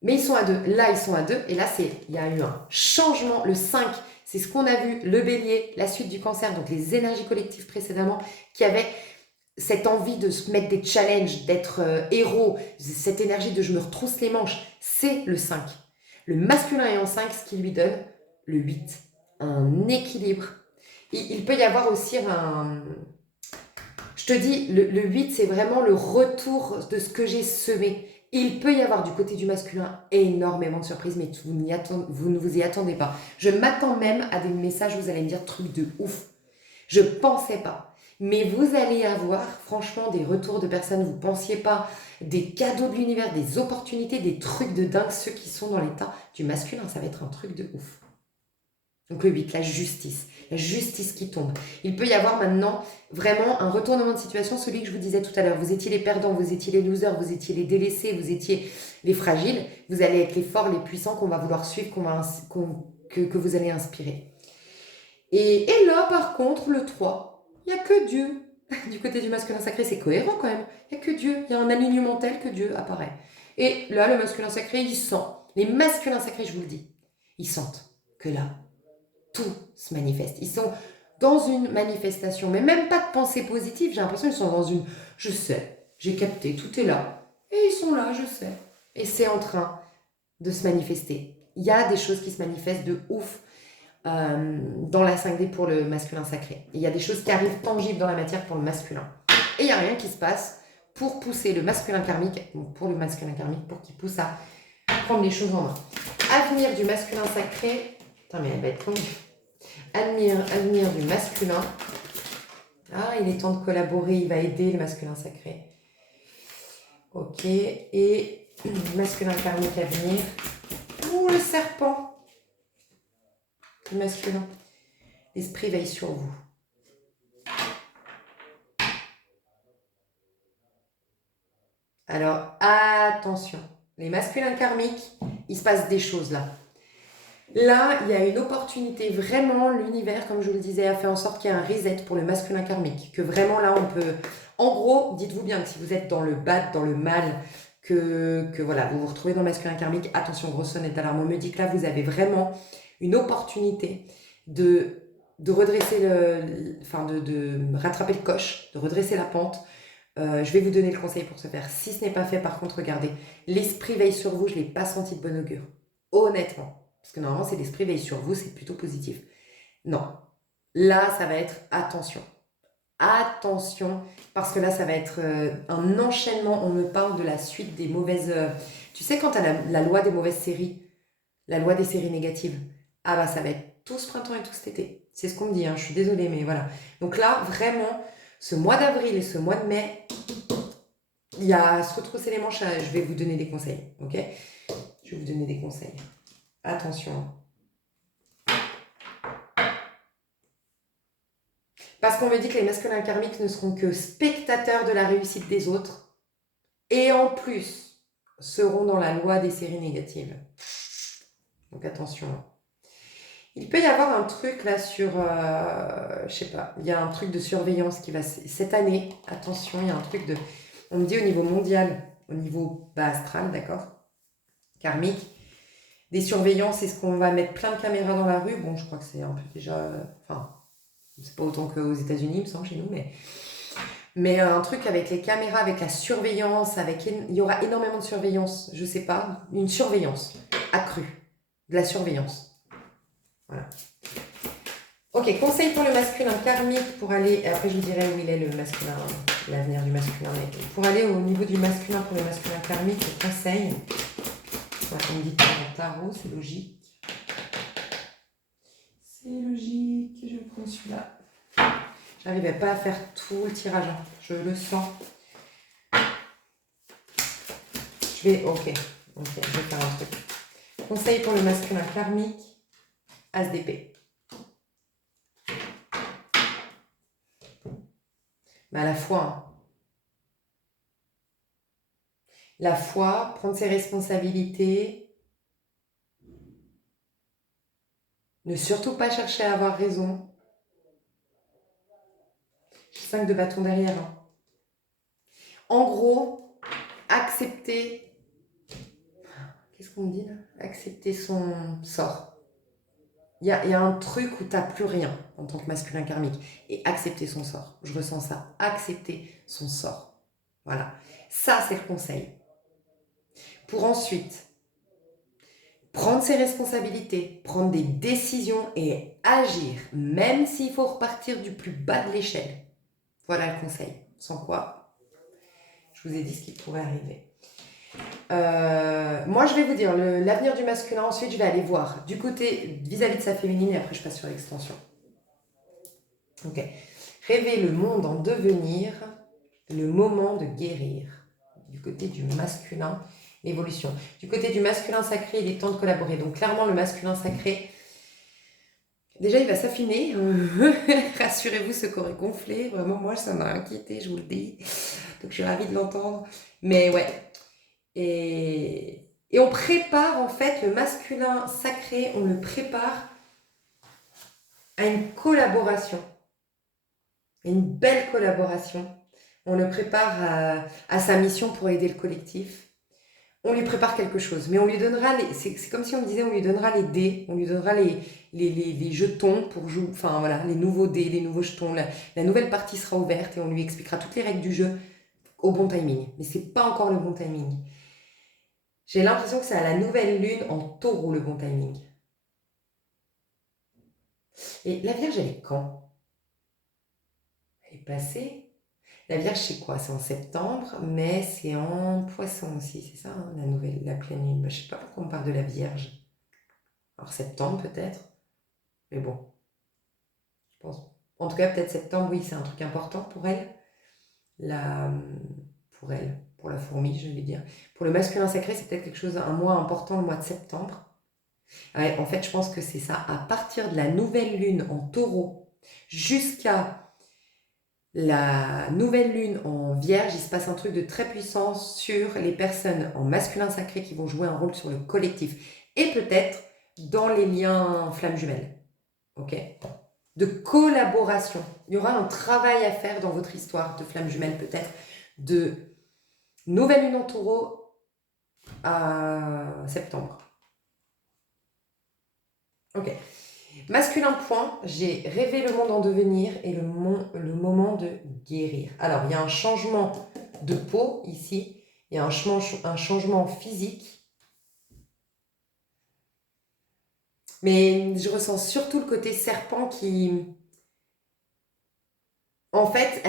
Mais ils sont à deux. Là, ils sont à deux. Et là, il y a eu un changement. Le 5, c'est ce qu'on a vu, le bélier, la suite du cancer, donc les énergies collectives précédemment, qui avaient cette envie de se mettre des challenges, d'être héros, cette énergie de je me retrousse les manches, c'est le 5. Le masculin est en 5, ce qui lui donne le 8. Un équilibre. Il peut y avoir aussi un... Je te dis, le 8, c'est vraiment le retour de ce que j'ai semé. Il peut y avoir du côté du masculin énormément de surprises, mais vous ne vous y attendez pas. Je m'attends même à des messages où vous allez me dire trucs de ouf. Je pensais pas. Mais vous allez avoir franchement des retours de personnes, vous ne pensiez pas, des cadeaux de l'univers, des opportunités, des trucs de dingue, ceux qui sont dans l'état du masculin, ça va être un truc de ouf. Donc le 8, la justice qui tombe. Il peut y avoir maintenant vraiment un retournement de situation, celui que je vous disais tout à l'heure. Vous étiez les perdants, vous étiez les losers, vous étiez les délaissés, vous étiez les fragiles. Vous allez être les forts, les puissants qu'on va vouloir suivre, que vous allez inspirer. Et là, par contre, le 3, il n'y a que Dieu. Du côté du masculin sacré, c'est cohérent quand même. Il n'y a que Dieu. Il y a un alignement tel que Dieu apparaît. Et là, le masculin sacré, il sent. Les masculins sacrés, je vous le dis, ils sentent que là, tout se manifeste. Ils sont dans une manifestation, mais même pas de pensée positive. J'ai l'impression qu'ils sont dans une je sais, j'ai capté, tout est là. Et ils sont là, je sais. Et c'est en train de se manifester. Il y a des choses qui se manifestent de ouf dans la 5D pour le masculin sacré. Il y a des choses qui arrivent tangibles dans la matière pour le masculin. Et il n'y a rien qui se passe pour pousser le masculin karmique, pour qu'il pousse à prendre les choses en main. Avenir du masculin sacré. Putain, mais elle va être longue. Avenir du masculin. Ah, il est temps de collaborer, il va aider le masculin sacré. Ok, et masculin karmique à venir. Ouh, le serpent. Le masculin. L'esprit veille sur vous. Alors, attention. Les masculins karmiques, il se passe des choses là. Là, il y a une opportunité, vraiment, l'univers, comme je vous le disais, a fait en sorte qu'il y ait un reset pour le masculin karmique. Que vraiment, là, on peut... En gros, dites-vous bien que si vous êtes dans le bad, dans le mal, que voilà, vous vous retrouvez dans le masculin karmique, attention, grosse sonnette d'alarme, on me dit que là, vous avez vraiment une opportunité de redresser de rattraper le coche, de redresser la pente. Je vais vous donner le conseil pour ce faire. Si ce n'est pas fait, par contre, regardez, l'esprit veille sur vous, je ne l'ai pas senti de bon augure. Honnêtement. Parce que normalement, c'est l'esprit veille sur vous, c'est plutôt positif. Non. Là, ça va être attention. Attention, parce que là, ça va être un enchaînement. On me parle de la suite des mauvaises... tu sais, quand tu as la loi des mauvaises séries, la loi des séries négatives, ah bah ça va être tout ce printemps et tout cet été. C'est ce qu'on me dit, hein, je suis désolée, mais voilà. Donc là, vraiment, ce mois d'avril et ce mois de mai, il y a à se retrousser les manches. Je vais vous donner des conseils, ok? Je vais vous donner des conseils. Attention. Parce qu'on me dit que les masculins karmiques ne seront que spectateurs de la réussite des autres et en plus seront dans la loi des séries négatives. Donc attention. Il peut y avoir un truc là sur, je sais pas, il y a un truc de surveillance qui va, cette année, attention, il y a un truc de, on me dit au niveau mondial, au niveau bas astral, d'accord, karmique, des surveillances, est-ce qu'on va mettre plein de caméras dans la rue? Bon, je crois que c'est un peu déjà... Enfin, c'est pas autant qu'aux États-Unis, il me semble, chez nous, mais un truc avec les caméras, avec la surveillance, il y aura énormément de surveillance, je sais pas, une surveillance accrue, de la surveillance. Voilà. Ok, conseil pour le masculin karmique pour aller, après je vous dirai où il est le masculin, l'avenir du masculin, mais pour aller au niveau du masculin pour le masculin karmique, le conseil, on me dit par le tarot, c'est logique. C'est logique, je vais prendre celui-là. J'arrivais pas à faire tout le tirage, hein. Je le sens. Ok, je vais faire un truc. Conseil pour le masculin karmique, As d'épée. Mais à la fois, hein. La foi, prendre ses responsabilités, ne surtout pas chercher à avoir raison. 5 de bâton derrière. Hein. En gros, accepter... Qu'est-ce qu'on me dit là? Accepter son sort. Il y a un truc où tu n'as plus rien en tant que masculin karmique. Et accepter son sort. Je ressens ça. Accepter son sort. Voilà. Ça, c'est le conseil. Pour ensuite prendre ses responsabilités, prendre des décisions et agir, même s'il faut repartir du plus bas de l'échelle. Voilà le conseil. Sans quoi, je vous ai dit ce qui pourrait arriver. Moi, je vais vous dire l'avenir du masculin. Ensuite, je vais aller voir du côté vis-à-vis de sa féminine et après, je passe sur l'extension. Ok. Rêver le monde en devenir, le moment de guérir. Du côté du masculin, l'évolution. Du côté du masculin sacré, il est temps de collaborer. Donc, clairement, le masculin sacré, déjà, il va s'affiner. Rassurez-vous, ce corps est gonflé. Vraiment, moi, ça m'a inquiété, je vous le dis. Donc, je suis ravie de l'entendre. Mais ouais. Et on prépare, en fait, le masculin sacré, on le prépare à une collaboration. Une belle collaboration. On le prépare à sa mission pour aider le collectif. On lui prépare quelque chose, mais on lui donnera c'est comme si on disait, on lui donnera les dés, on lui donnera les jetons pour jouer, enfin voilà, les nouveaux dés, les nouveaux jetons, la nouvelle partie sera ouverte et on lui expliquera toutes les règles du jeu au bon timing. Mais c'est pas encore le bon timing. J'ai l'impression que c'est à la nouvelle lune en taureau le bon timing. Et la Vierge, elle est quand? Elle est passée. La Vierge, c'est quoi? C'est en septembre, mais c'est en poisson aussi, c'est ça, hein, la pleine lune. Je sais pas pourquoi on parle de la Vierge. Alors septembre peut-être, mais bon, je pense. En tout cas, peut-être septembre, oui, c'est un truc important pour elle. Pour la fourmi, je vais dire. Pour le masculin sacré, c'est peut-être quelque chose, un mois important, le mois de septembre. Ouais, en fait, je pense que c'est ça. À partir de la nouvelle lune en taureau jusqu'à la nouvelle lune en vierge, il se passe un truc de très puissant sur les personnes en masculin sacré qui vont jouer un rôle sur le collectif. Et peut-être dans les liens flammes jumelles. Ok? De collaboration. Il y aura un travail à faire dans votre histoire de flammes jumelles peut-être. De nouvelle lune en taureau à septembre. Ok. Masculin point, j'ai rêvé le monde en devenir et le moment de guérir. Alors, il y a un changement de peau ici, il y a un changement physique. Mais je ressens surtout le côté serpent qui... En fait,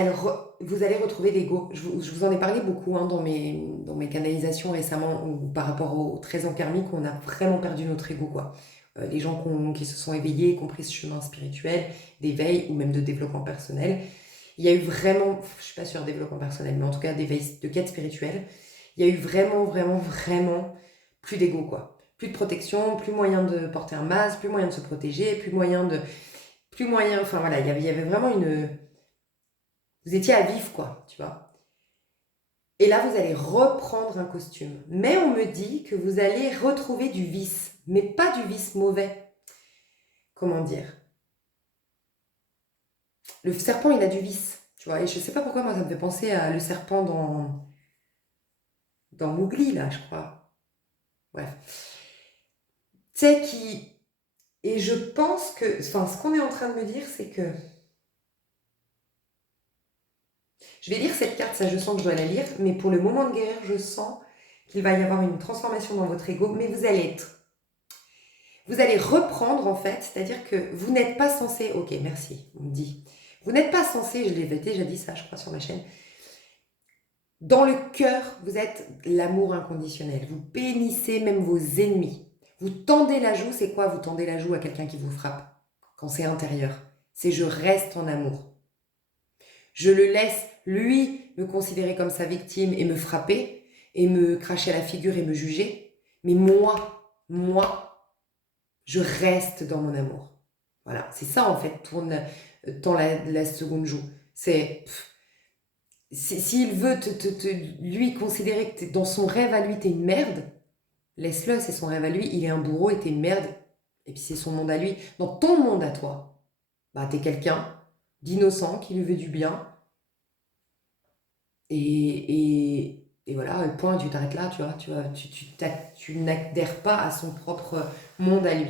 vous allez retrouver l'ego. Je vous en ai parlé beaucoup hein, dans mes canalisations récemment, ou par rapport aux 13 ans karmiques, où on a vraiment perdu notre ego, quoi. Les gens qui se sont éveillés, qui ont pris ce chemin spirituel, d'éveil ou même de développement personnel. Il y a eu vraiment, je suis pas sûre développement personnel, mais en tout cas d'éveil, de quête spirituelle. Il y a eu vraiment, vraiment, vraiment plus d'ego, quoi. Plus de protection, plus moyen de porter un masque, plus moyen de se protéger, plus moyen, enfin voilà, il y avait vraiment vous étiez à vif, quoi, tu vois. Et là, vous allez reprendre un costume. Mais on me dit que vous allez retrouver du vice, mais pas du vice mauvais. Comment dire? Le serpent, il a du vice, tu vois. Et je sais pas pourquoi, moi, ça me fait penser à le serpent dans Mowgli, là, je crois. Bref. Tu sais, qui... Et je pense que... Enfin, ce qu'on est en train de me dire, c'est que... Je vais lire cette carte, ça je sens que je dois la lire, mais pour le moment de guérir, je sens qu'il va y avoir une transformation dans votre ego, mais vous allez être... Vous allez reprendre en fait, c'est-à-dire que vous n'êtes pas censé... Ok, merci, on me dit. Vous n'êtes pas censé, je l'ai déjà dit ça, je crois, sur ma chaîne. Dans le cœur, vous êtes l'amour inconditionnel. Vous bénissez même vos ennemis. Vous tendez la joue, c'est quoi? Vous tendez la joue à quelqu'un qui vous frappe. Quand c'est intérieur. C'est je reste en amour. Je le laisse, lui, me considérer comme sa victime et me frapper, et me cracher à la figure et me juger. Mais moi, je reste dans mon amour. Voilà, c'est ça en fait, tourne dans la seconde joue. C'est... S'il veut lui considérer que dans son rêve à lui, t'es une merde, laisse-le, c'est son rêve à lui, il est un bourreau et t'es une merde, et puis c'est son monde à lui. Dans ton monde à toi, bah t'es quelqu'un d'innocent qui lui veut du bien, et voilà, point, tu t'arrêtes là, tu n'adhères pas à son propre monde à lui.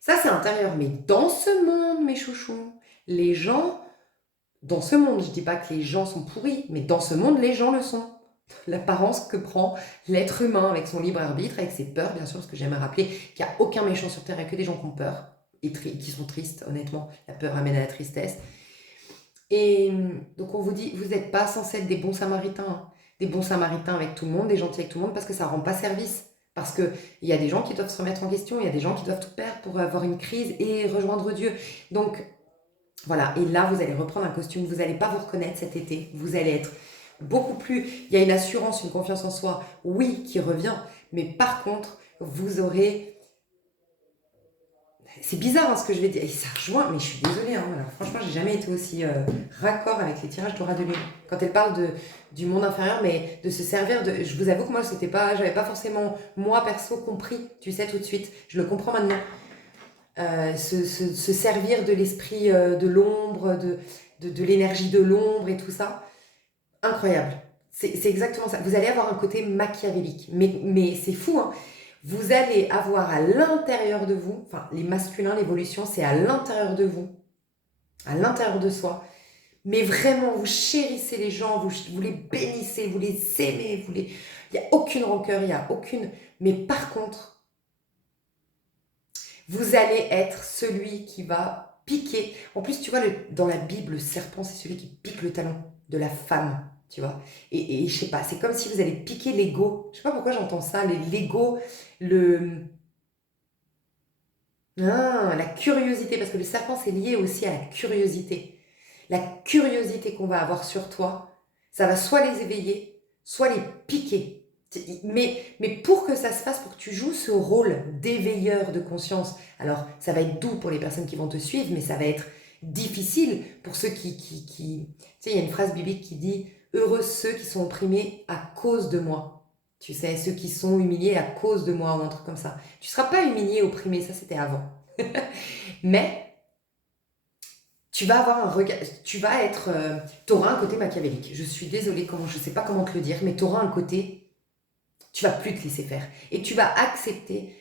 Ça, c'est intérieur, mais dans ce monde, mes chouchous, les gens... Dans ce monde, je ne dis pas que les gens sont pourris, mais dans ce monde, les gens le sont. L'apparence que prend l'être humain avec son libre arbitre, avec ses peurs, bien sûr, parce que j'aime rappeler qu'il n'y a aucun méchant sur Terre, il n'y a que des gens qui ont peur et qui sont tristes, honnêtement. La peur amène à la tristesse. Et donc on vous dit, vous n'êtes pas censé être des bons samaritains, hein. Des bons samaritains avec tout le monde, des gentils avec tout le monde, parce que ça ne rend pas service. Parce qu'il y a des gens qui doivent se remettre en question, il y a des gens qui doivent tout perdre pour avoir une crise et rejoindre Dieu. Donc, voilà, et là, vous allez reprendre un costume, vous n'allez pas vous reconnaître cet été, vous allez être beaucoup plus... Il y a une assurance, une confiance en soi, oui, qui revient, mais par contre, vous aurez... C'est bizarre hein, ce que je vais dire, et ça rejoint, mais je suis désolée, hein, alors, franchement, j'ai jamais été aussi raccord avec les tirages d'Aura de Lune. Quand elle parle du monde inférieur, mais de se servir de... Je vous avoue que moi, j'avais pas forcément, moi, perso, compris, tu sais, tout de suite. Je le comprends maintenant. Se servir de l'esprit de l'ombre, de l'énergie de l'ombre et tout ça. Incroyable. C'est exactement ça. Vous allez avoir un côté machiavélique. Mais c'est fou, hein. Vous allez avoir à l'intérieur de vous, enfin les masculins, l'évolution, c'est à l'intérieur de vous, à l'intérieur de soi. Mais vraiment, vous chérissez les gens, vous les bénissez, vous les aimez, il n'y a aucune rancœur, il n'y a aucune... Mais par contre, vous allez être celui qui va piquer. En plus, tu vois, dans la Bible, le serpent, c'est celui qui pique le talon de la femme, tu vois. Et je sais pas, c'est comme si vous allez piquer l'ego. Je sais pas pourquoi j'entends ça, l'ego, la curiosité, parce que le serpent, c'est lié aussi à la curiosité. La curiosité qu'on va avoir sur toi, ça va soit les éveiller, soit les piquer. Mais pour que ça se fasse, pour que tu joues ce rôle d'éveilleur de conscience, alors ça va être doux pour les personnes qui vont te suivre, mais ça va être difficile pour ceux qui... Tu sais, il y a une phrase biblique qui dit « Heureux ceux qui sont opprimés à cause de moi ». Tu sais, ceux qui sont humiliés à cause de moi ou un truc comme ça. Tu ne seras pas humilié, opprimé, ça c'était avant. Mais tu vas avoir un regard, tu vas être... tu auras un côté machiavélique. Je suis désolée, je ne sais pas comment te le dire, mais tu auras un côté... Tu vas plus te laisser faire. Et tu vas accepter,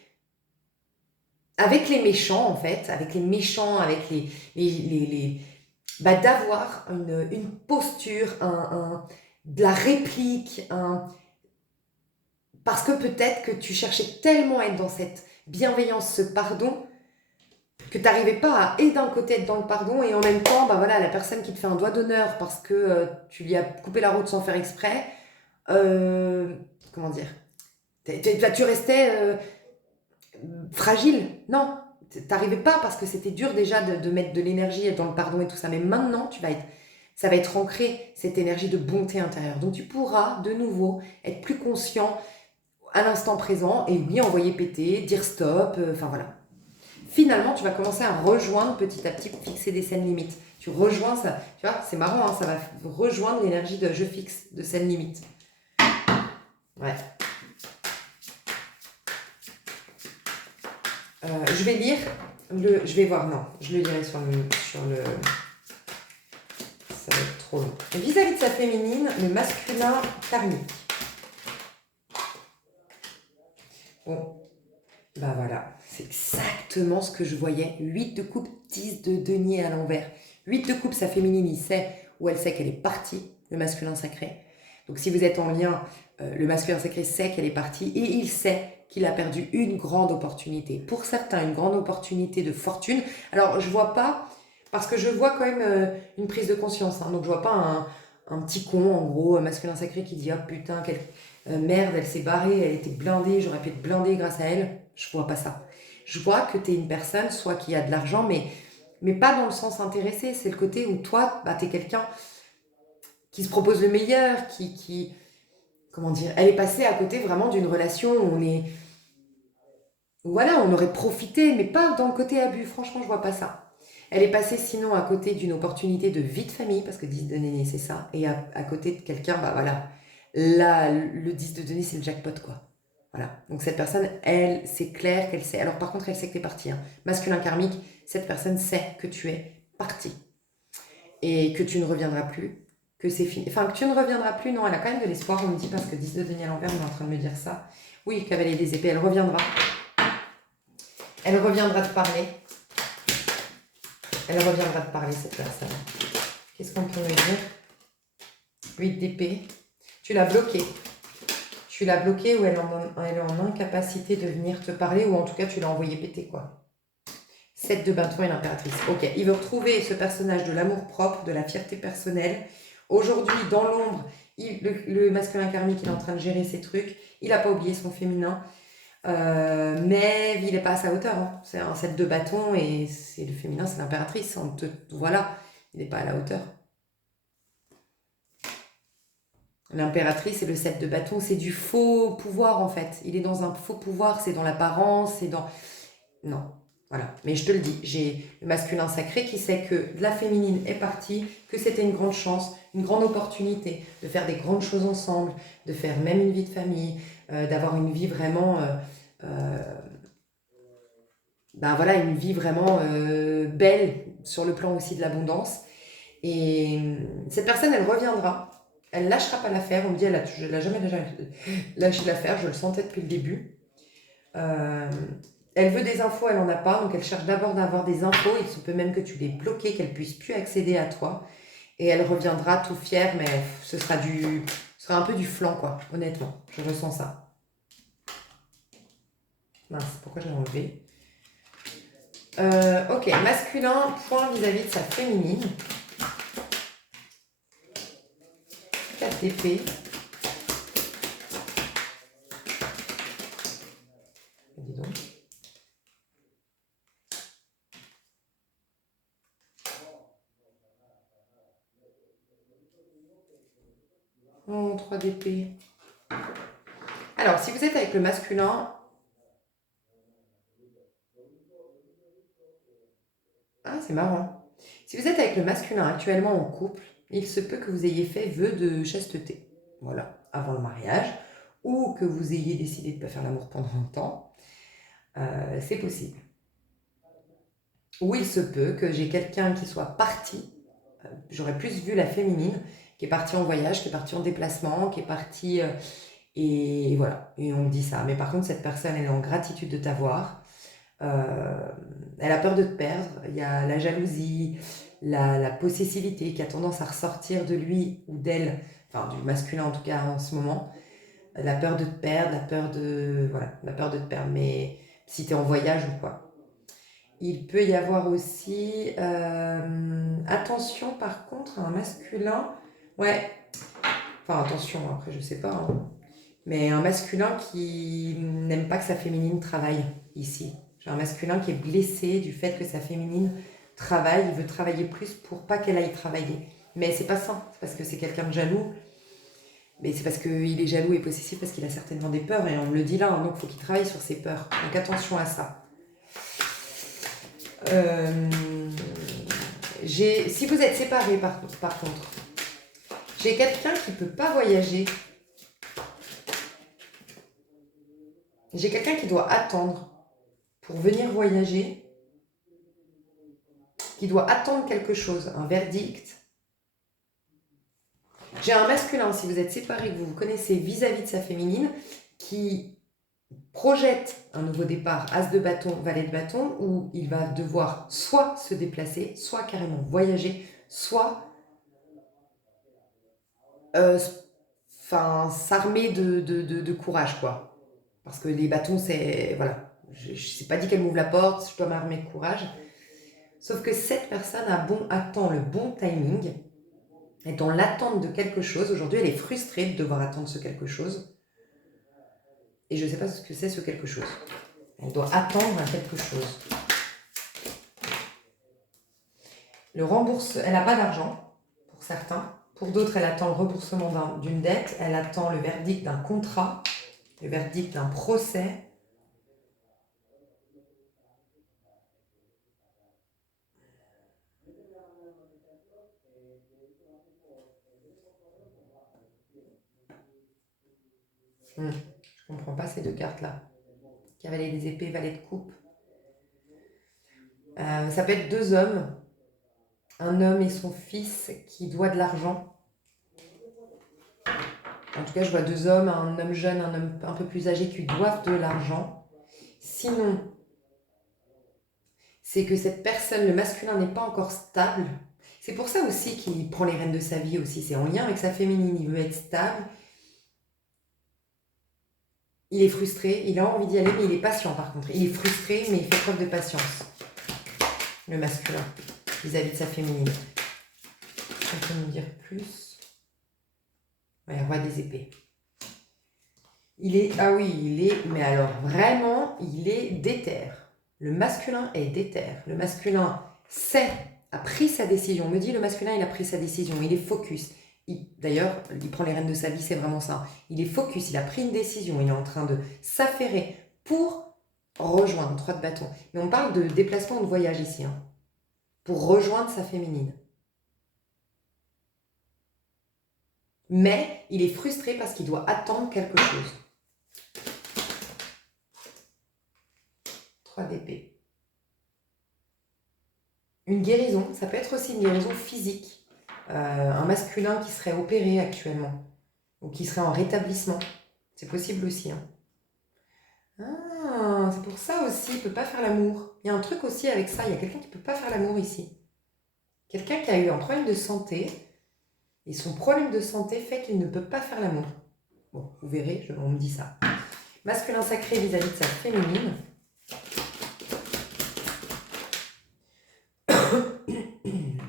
avec les méchants en fait, avec d'avoir une posture, de la réplique, parce que peut-être que tu cherchais tellement à être dans cette bienveillance, ce pardon, que tu n'arrivais pas à, et d'un côté, être dans le pardon, et en même temps, bah voilà, la personne qui te fait un doigt d'honneur parce que tu lui as coupé la route sans faire exprès, comment dire, tu restais fragile. Non, t'arrivais pas parce que c'était dur déjà de mettre de l'énergie dans le pardon et tout ça. Mais maintenant, ça va être ancré, cette énergie de bonté intérieure. Donc tu pourras de nouveau être plus conscient à l'instant présent et oui, envoyer péter, dire stop, enfin voilà. Finalement, tu vas commencer à rejoindre petit à petit, fixer des scènes limites. Tu rejoins ça, tu vois, c'est marrant, hein, ça va rejoindre l'énergie de je fixe, de scènes limites. Ouais. Je vais lire je vais voir, non, je le lirai sur le... Ça va être trop long. Vis-à-vis de sa féminine, le masculin karmique. Bon, bah voilà. C'est exactement ce que je voyais. 8 de coupe, 10 de denier à l'envers. 8 de coupe, sa féminine, il sait ou elle sait qu'elle est partie, le masculin sacré. Donc si vous êtes en lien, le masculin sacré sait qu'elle est partie et il sait qu'il a perdu une grande opportunité. Pour certains, une grande opportunité de fortune. Alors je vois pas, parce que je vois quand même une prise de conscience. Hein, donc je vois pas un petit con, en gros, masculin sacré qui dit « Oh putain, quelle merde, elle s'est barrée, elle était blindée, j'aurais pu être blindée grâce à elle. » Je vois pas ça. Je vois que tu es une personne, soit qui a de l'argent, mais pas dans le sens intéressé. C'est le côté où toi, bah, tu es quelqu'un qui se propose le meilleur, comment dire, elle est passée à côté vraiment d'une relation où voilà, on aurait profité, mais pas dans le côté abus. Franchement, je vois pas ça. Elle est passée sinon à côté d'une opportunité de vie de famille, parce que 10 de Néné, c'est ça, et à côté de quelqu'un, bah voilà, là, le 10 de Denis, c'est le jackpot, quoi. Voilà. Donc cette personne, elle, c'est clair qu'elle sait. Alors par contre, elle sait que tu es parti. Hein. Masculin karmique, cette personne sait que tu es parti. Et que tu ne reviendras plus. Que c'est fini. Enfin, que tu ne reviendras plus. Non, elle a quand même de l'espoir, on me dit, parce que 10 de Denis à l'envers, on est en train de me dire ça. Oui, cavalier des épées, elle reviendra. Elle reviendra te parler. Elle reviendra te parler, cette personne. Qu'est-ce qu'on peut me dire 8 d'épée. Tu l'as bloquée. Tu l'as bloquée ou elle est en incapacité de venir te parler ou en tout cas tu l'as envoyé péter quoi. 7 de bâton et l'impératrice. Ok, il veut retrouver ce personnage de l'amour propre, de la fierté personnelle. Aujourd'hui, dans l'ombre, le masculin karmique, il est en train de gérer ses trucs. Il n'a pas oublié son féminin. Mais il n'est pas à sa hauteur. Hein. C'est un 7 de bâton et c'est le féminin, c'est l'impératrice. Voilà, il n'est pas à la hauteur. L'impératrice et le 7 de bâton, c'est du faux pouvoir en fait. Il est dans un faux pouvoir, c'est dans l'apparence, c'est dans... Non, voilà. Mais je te le dis, j'ai le masculin sacré qui sait que la féminine est partie, que c'était une grande chance, une grande opportunité de faire des grandes choses ensemble, de faire même une vie de famille, d'avoir une vie vraiment... ben voilà, une vie vraiment belle sur le plan aussi de l'abondance. Et cette personne, elle reviendra. Elle ne lâchera pas l'affaire. On me dit, elle n'a jamais déjà lâché l'affaire. Je le sentais depuis le début. Elle veut des infos, elle n'en a pas. Donc, elle cherche d'abord d'avoir des infos. Il se peut même que tu l'aies bloquée, qu'elle ne puisse plus accéder à toi. Et elle reviendra tout fière, mais ce sera un peu du flanc, quoi. Honnêtement, je ressens ça. Mince, pourquoi j'ai enlevé ok, masculin, point vis-à-vis de sa féminine. 4 d'épée. Dis donc. Oh, 3 d'épée. Alors, si vous êtes avec le masculin... Ah, c'est marrant. Si vous êtes avec le masculin actuellement en couple, il se peut que vous ayez fait vœu de chasteté. Voilà, avant le mariage. Ou que vous ayez décidé de ne pas faire l'amour pendant un temps. C'est possible. Ou il se peut que j'ai quelqu'un qui soit parti. J'aurais plus vu la féminine, qui est partie en voyage, qui est partie en déplacement, qui est partie... et voilà, et on me dit ça. Mais par contre, cette personne, elle est en gratitude de t'avoir. Elle a peur de te perdre. Il y a la jalousie, la possessivité qui a tendance à ressortir de lui ou d'elle, enfin du masculin en tout cas en ce moment. La peur de te perdre, la peur de te perdre. Mais si tu es en voyage ou quoi. Il peut y avoir aussi attention par contre à un masculin. Ouais, enfin attention, après je sais pas. Hein. Mais un masculin qui n'aime pas que sa féminine travaille ici. J'ai un masculin qui est blessé du fait que sa féminine travaille, il veut travailler plus pour pas qu'elle aille travailler. Mais c'est pas ça, c'est parce que c'est quelqu'un de jaloux. Mais c'est parce qu'il est jaloux et possessif parce qu'il a certainement des peurs et on me le dit là, hein, donc il faut qu'il travaille sur ses peurs. Donc attention à ça. Si vous êtes séparés par contre, j'ai quelqu'un qui ne peut pas voyager. J'ai quelqu'un qui doit attendre pour venir voyager, qui doit attendre quelque chose, un verdict. J'ai un masculin, si vous êtes séparés, que vous vous connaissez vis-à-vis de sa féminine, qui projette un nouveau départ, as de bâton, valet de bâton, où il va devoir soit se déplacer, soit carrément voyager, soit s'armer de courage, quoi. Parce que les bâtons, c'est... Voilà. Je ne sais pas dit qu'elle m'ouvre la porte, je dois m'armer de courage. Sauf que cette personne attend le bon timing, est dans l'attente de quelque chose. Aujourd'hui, elle est frustrée de devoir attendre ce quelque chose. Et je ne sais pas ce que c'est ce quelque chose. Elle doit attendre un quelque chose. Le elle n'a pas d'argent, pour certains. Pour d'autres, elle attend le remboursement d'une dette. Elle attend le verdict d'un contrat, le verdict d'un procès. Je comprends pas ces deux cartes-là. Cavalier des épées, valet de coupe. Ça peut être deux hommes. Un homme et son fils qui doit de l'argent. En tout cas, je vois deux hommes, un homme jeune, un homme un peu plus âgé qui doivent de l'argent. Sinon, c'est que cette personne, le masculin, n'est pas encore stable. C'est pour ça aussi qu'il prend les rênes de sa vie aussi. C'est en lien avec sa féminine. Il veut être stable. Il est frustré. Il a envie d'y aller, mais il est patient par contre. Il est frustré, mais il fait preuve de patience. Le masculin, vis-à-vis de sa féminine. On peut nous dire plus. Ouais, roi des épées. Ah oui, mais alors vraiment, il est déter. Le masculin est déter. Le masculin a pris sa décision. On me dit, le masculin, il a pris sa décision. Il est focus. D'ailleurs, il prend les rênes de sa vie, c'est vraiment ça. Il est focus, il a pris une décision. Il est en train de s'affairer pour rejoindre 3 de bâton. Mais on parle de déplacement ou de voyage ici. Pour rejoindre sa féminine. Mais il est frustré parce qu'il doit attendre quelque chose. 3 d'épée. Une guérison, ça peut être aussi une guérison physique. Un masculin qui serait opéré actuellement. Ou qui serait en rétablissement. C'est possible aussi. Ah, c'est pour ça aussi, il ne peut pas faire l'amour. Il y a un truc aussi avec ça, il y a quelqu'un qui ne peut pas faire l'amour ici. Quelqu'un qui a eu un problème de santé, et son problème de santé fait qu'il ne peut pas faire l'amour. Bon, vous verrez, on me dit ça. Masculin sacré vis-à-vis de sa féminine.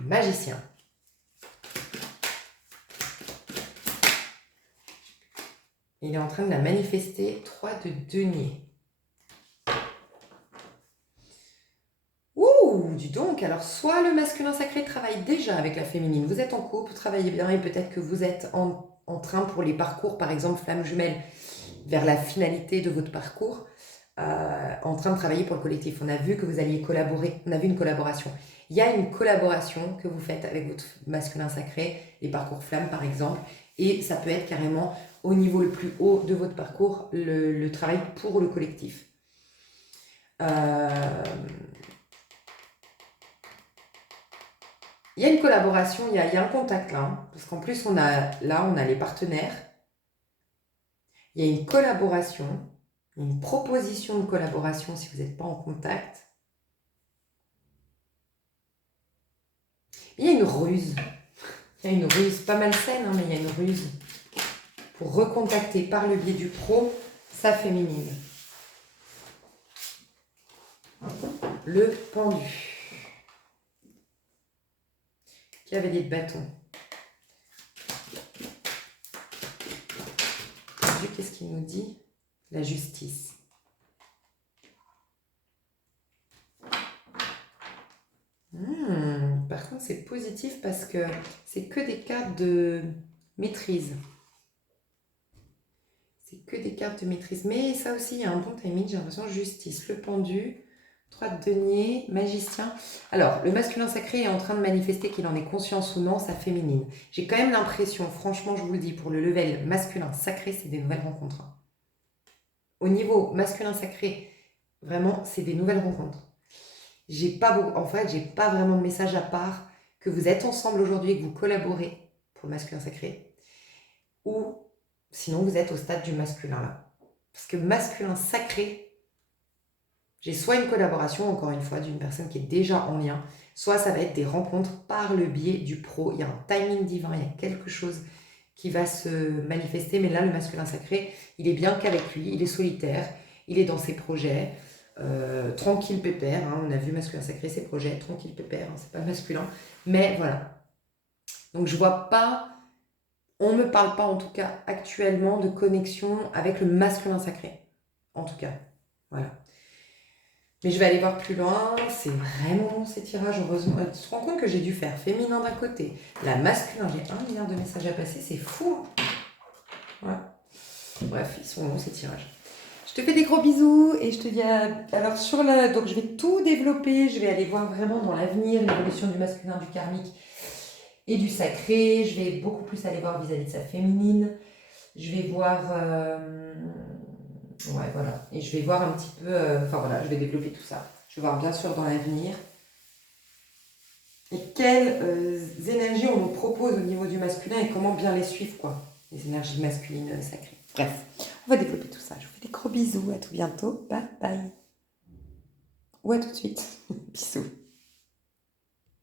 Magicien. Il est en train de la manifester. 3 de denier. Ouh, dis donc. Alors, soit le masculin sacré travaille déjà avec la féminine. Vous êtes en couple, vous travaillez bien et peut-être que vous êtes en train pour les parcours, par exemple, flamme jumelle, vers la finalité de votre parcours, en train de travailler pour le collectif. On a vu que vous alliez collaborer. On a vu une collaboration. Il y a une collaboration que vous faites avec votre masculin sacré, les parcours flammes par exemple, et ça peut être carrément au niveau le plus haut de votre parcours, le travail pour le collectif. Il y a une collaboration, il y a un contact là, parce qu'en plus on a les partenaires, il y a une collaboration, une proposition de collaboration si vous n'êtes pas en contact. Il y a une ruse. Il y a une ruse, pas malsaine, mais il y a une ruse pour recontacter par le biais du pro sa féminine. Le pendu. Cavalier de bâton. Pendu, qu'est-ce qu'il nous dit? La justice. Par contre, c'est positif parce que c'est que des cartes de maîtrise. C'est que des cartes de maîtrise. Mais ça aussi, il y a un bon timing, j'ai l'impression. Justice, le pendu, 3 de denier, magicien. Alors, le masculin sacré est en train de manifester qu'il en ait conscience ou non, sa féminine. J'ai quand même l'impression, franchement, je vous le dis, pour le level masculin sacré, c'est des nouvelles rencontres. Au niveau masculin sacré, vraiment, c'est des nouvelles rencontres. J'ai pas vraiment de message à part que vous êtes ensemble aujourd'hui et que vous collaborez pour le masculin sacré. Ou sinon, vous êtes au stade du masculin là. Parce que masculin sacré, j'ai soit une collaboration, encore une fois, d'une personne qui est déjà en lien, soit ça va être des rencontres par le biais du pro. Il y a un timing divin, il y a quelque chose qui va se manifester. Mais là, le masculin sacré, il est bien qu'avec lui, il est solitaire, il est dans ses projets, tranquille pépère. Hein, on a vu masculin sacré, ses projets, tranquille pépère, hein, c'est pas masculin. Mais voilà. Donc je vois pas, on ne me parle pas en tout cas actuellement de connexion avec le masculin sacré. En tout cas, voilà. Mais je vais aller voir plus loin, c'est vraiment long ces tirages, heureusement. Tu te rends compte que j'ai dû faire féminin d'un côté, la masculin, j'ai 1 milliard de messages à passer, c'est fou. Voilà. Bref, ils sont longs ces tirages. Je te fais des gros bisous et je te dis alors donc je vais tout développer, je vais aller voir vraiment dans l'avenir l'évolution du masculin, du karmique et du sacré. Je vais beaucoup plus aller voir vis-à-vis de sa féminine. Je vais voir ouais, voilà. Et je vais voir un petit peu, enfin voilà, je vais développer tout ça. Je vais voir bien sûr dans l'avenir. Et quelles énergies on nous propose au niveau du masculin et comment bien les suivre, quoi. Les énergies masculines sacrées. Bref, on va développer tout ça. Je vous fais des gros bisous. À tout bientôt. Bye bye. Ou à tout de suite. Bisous.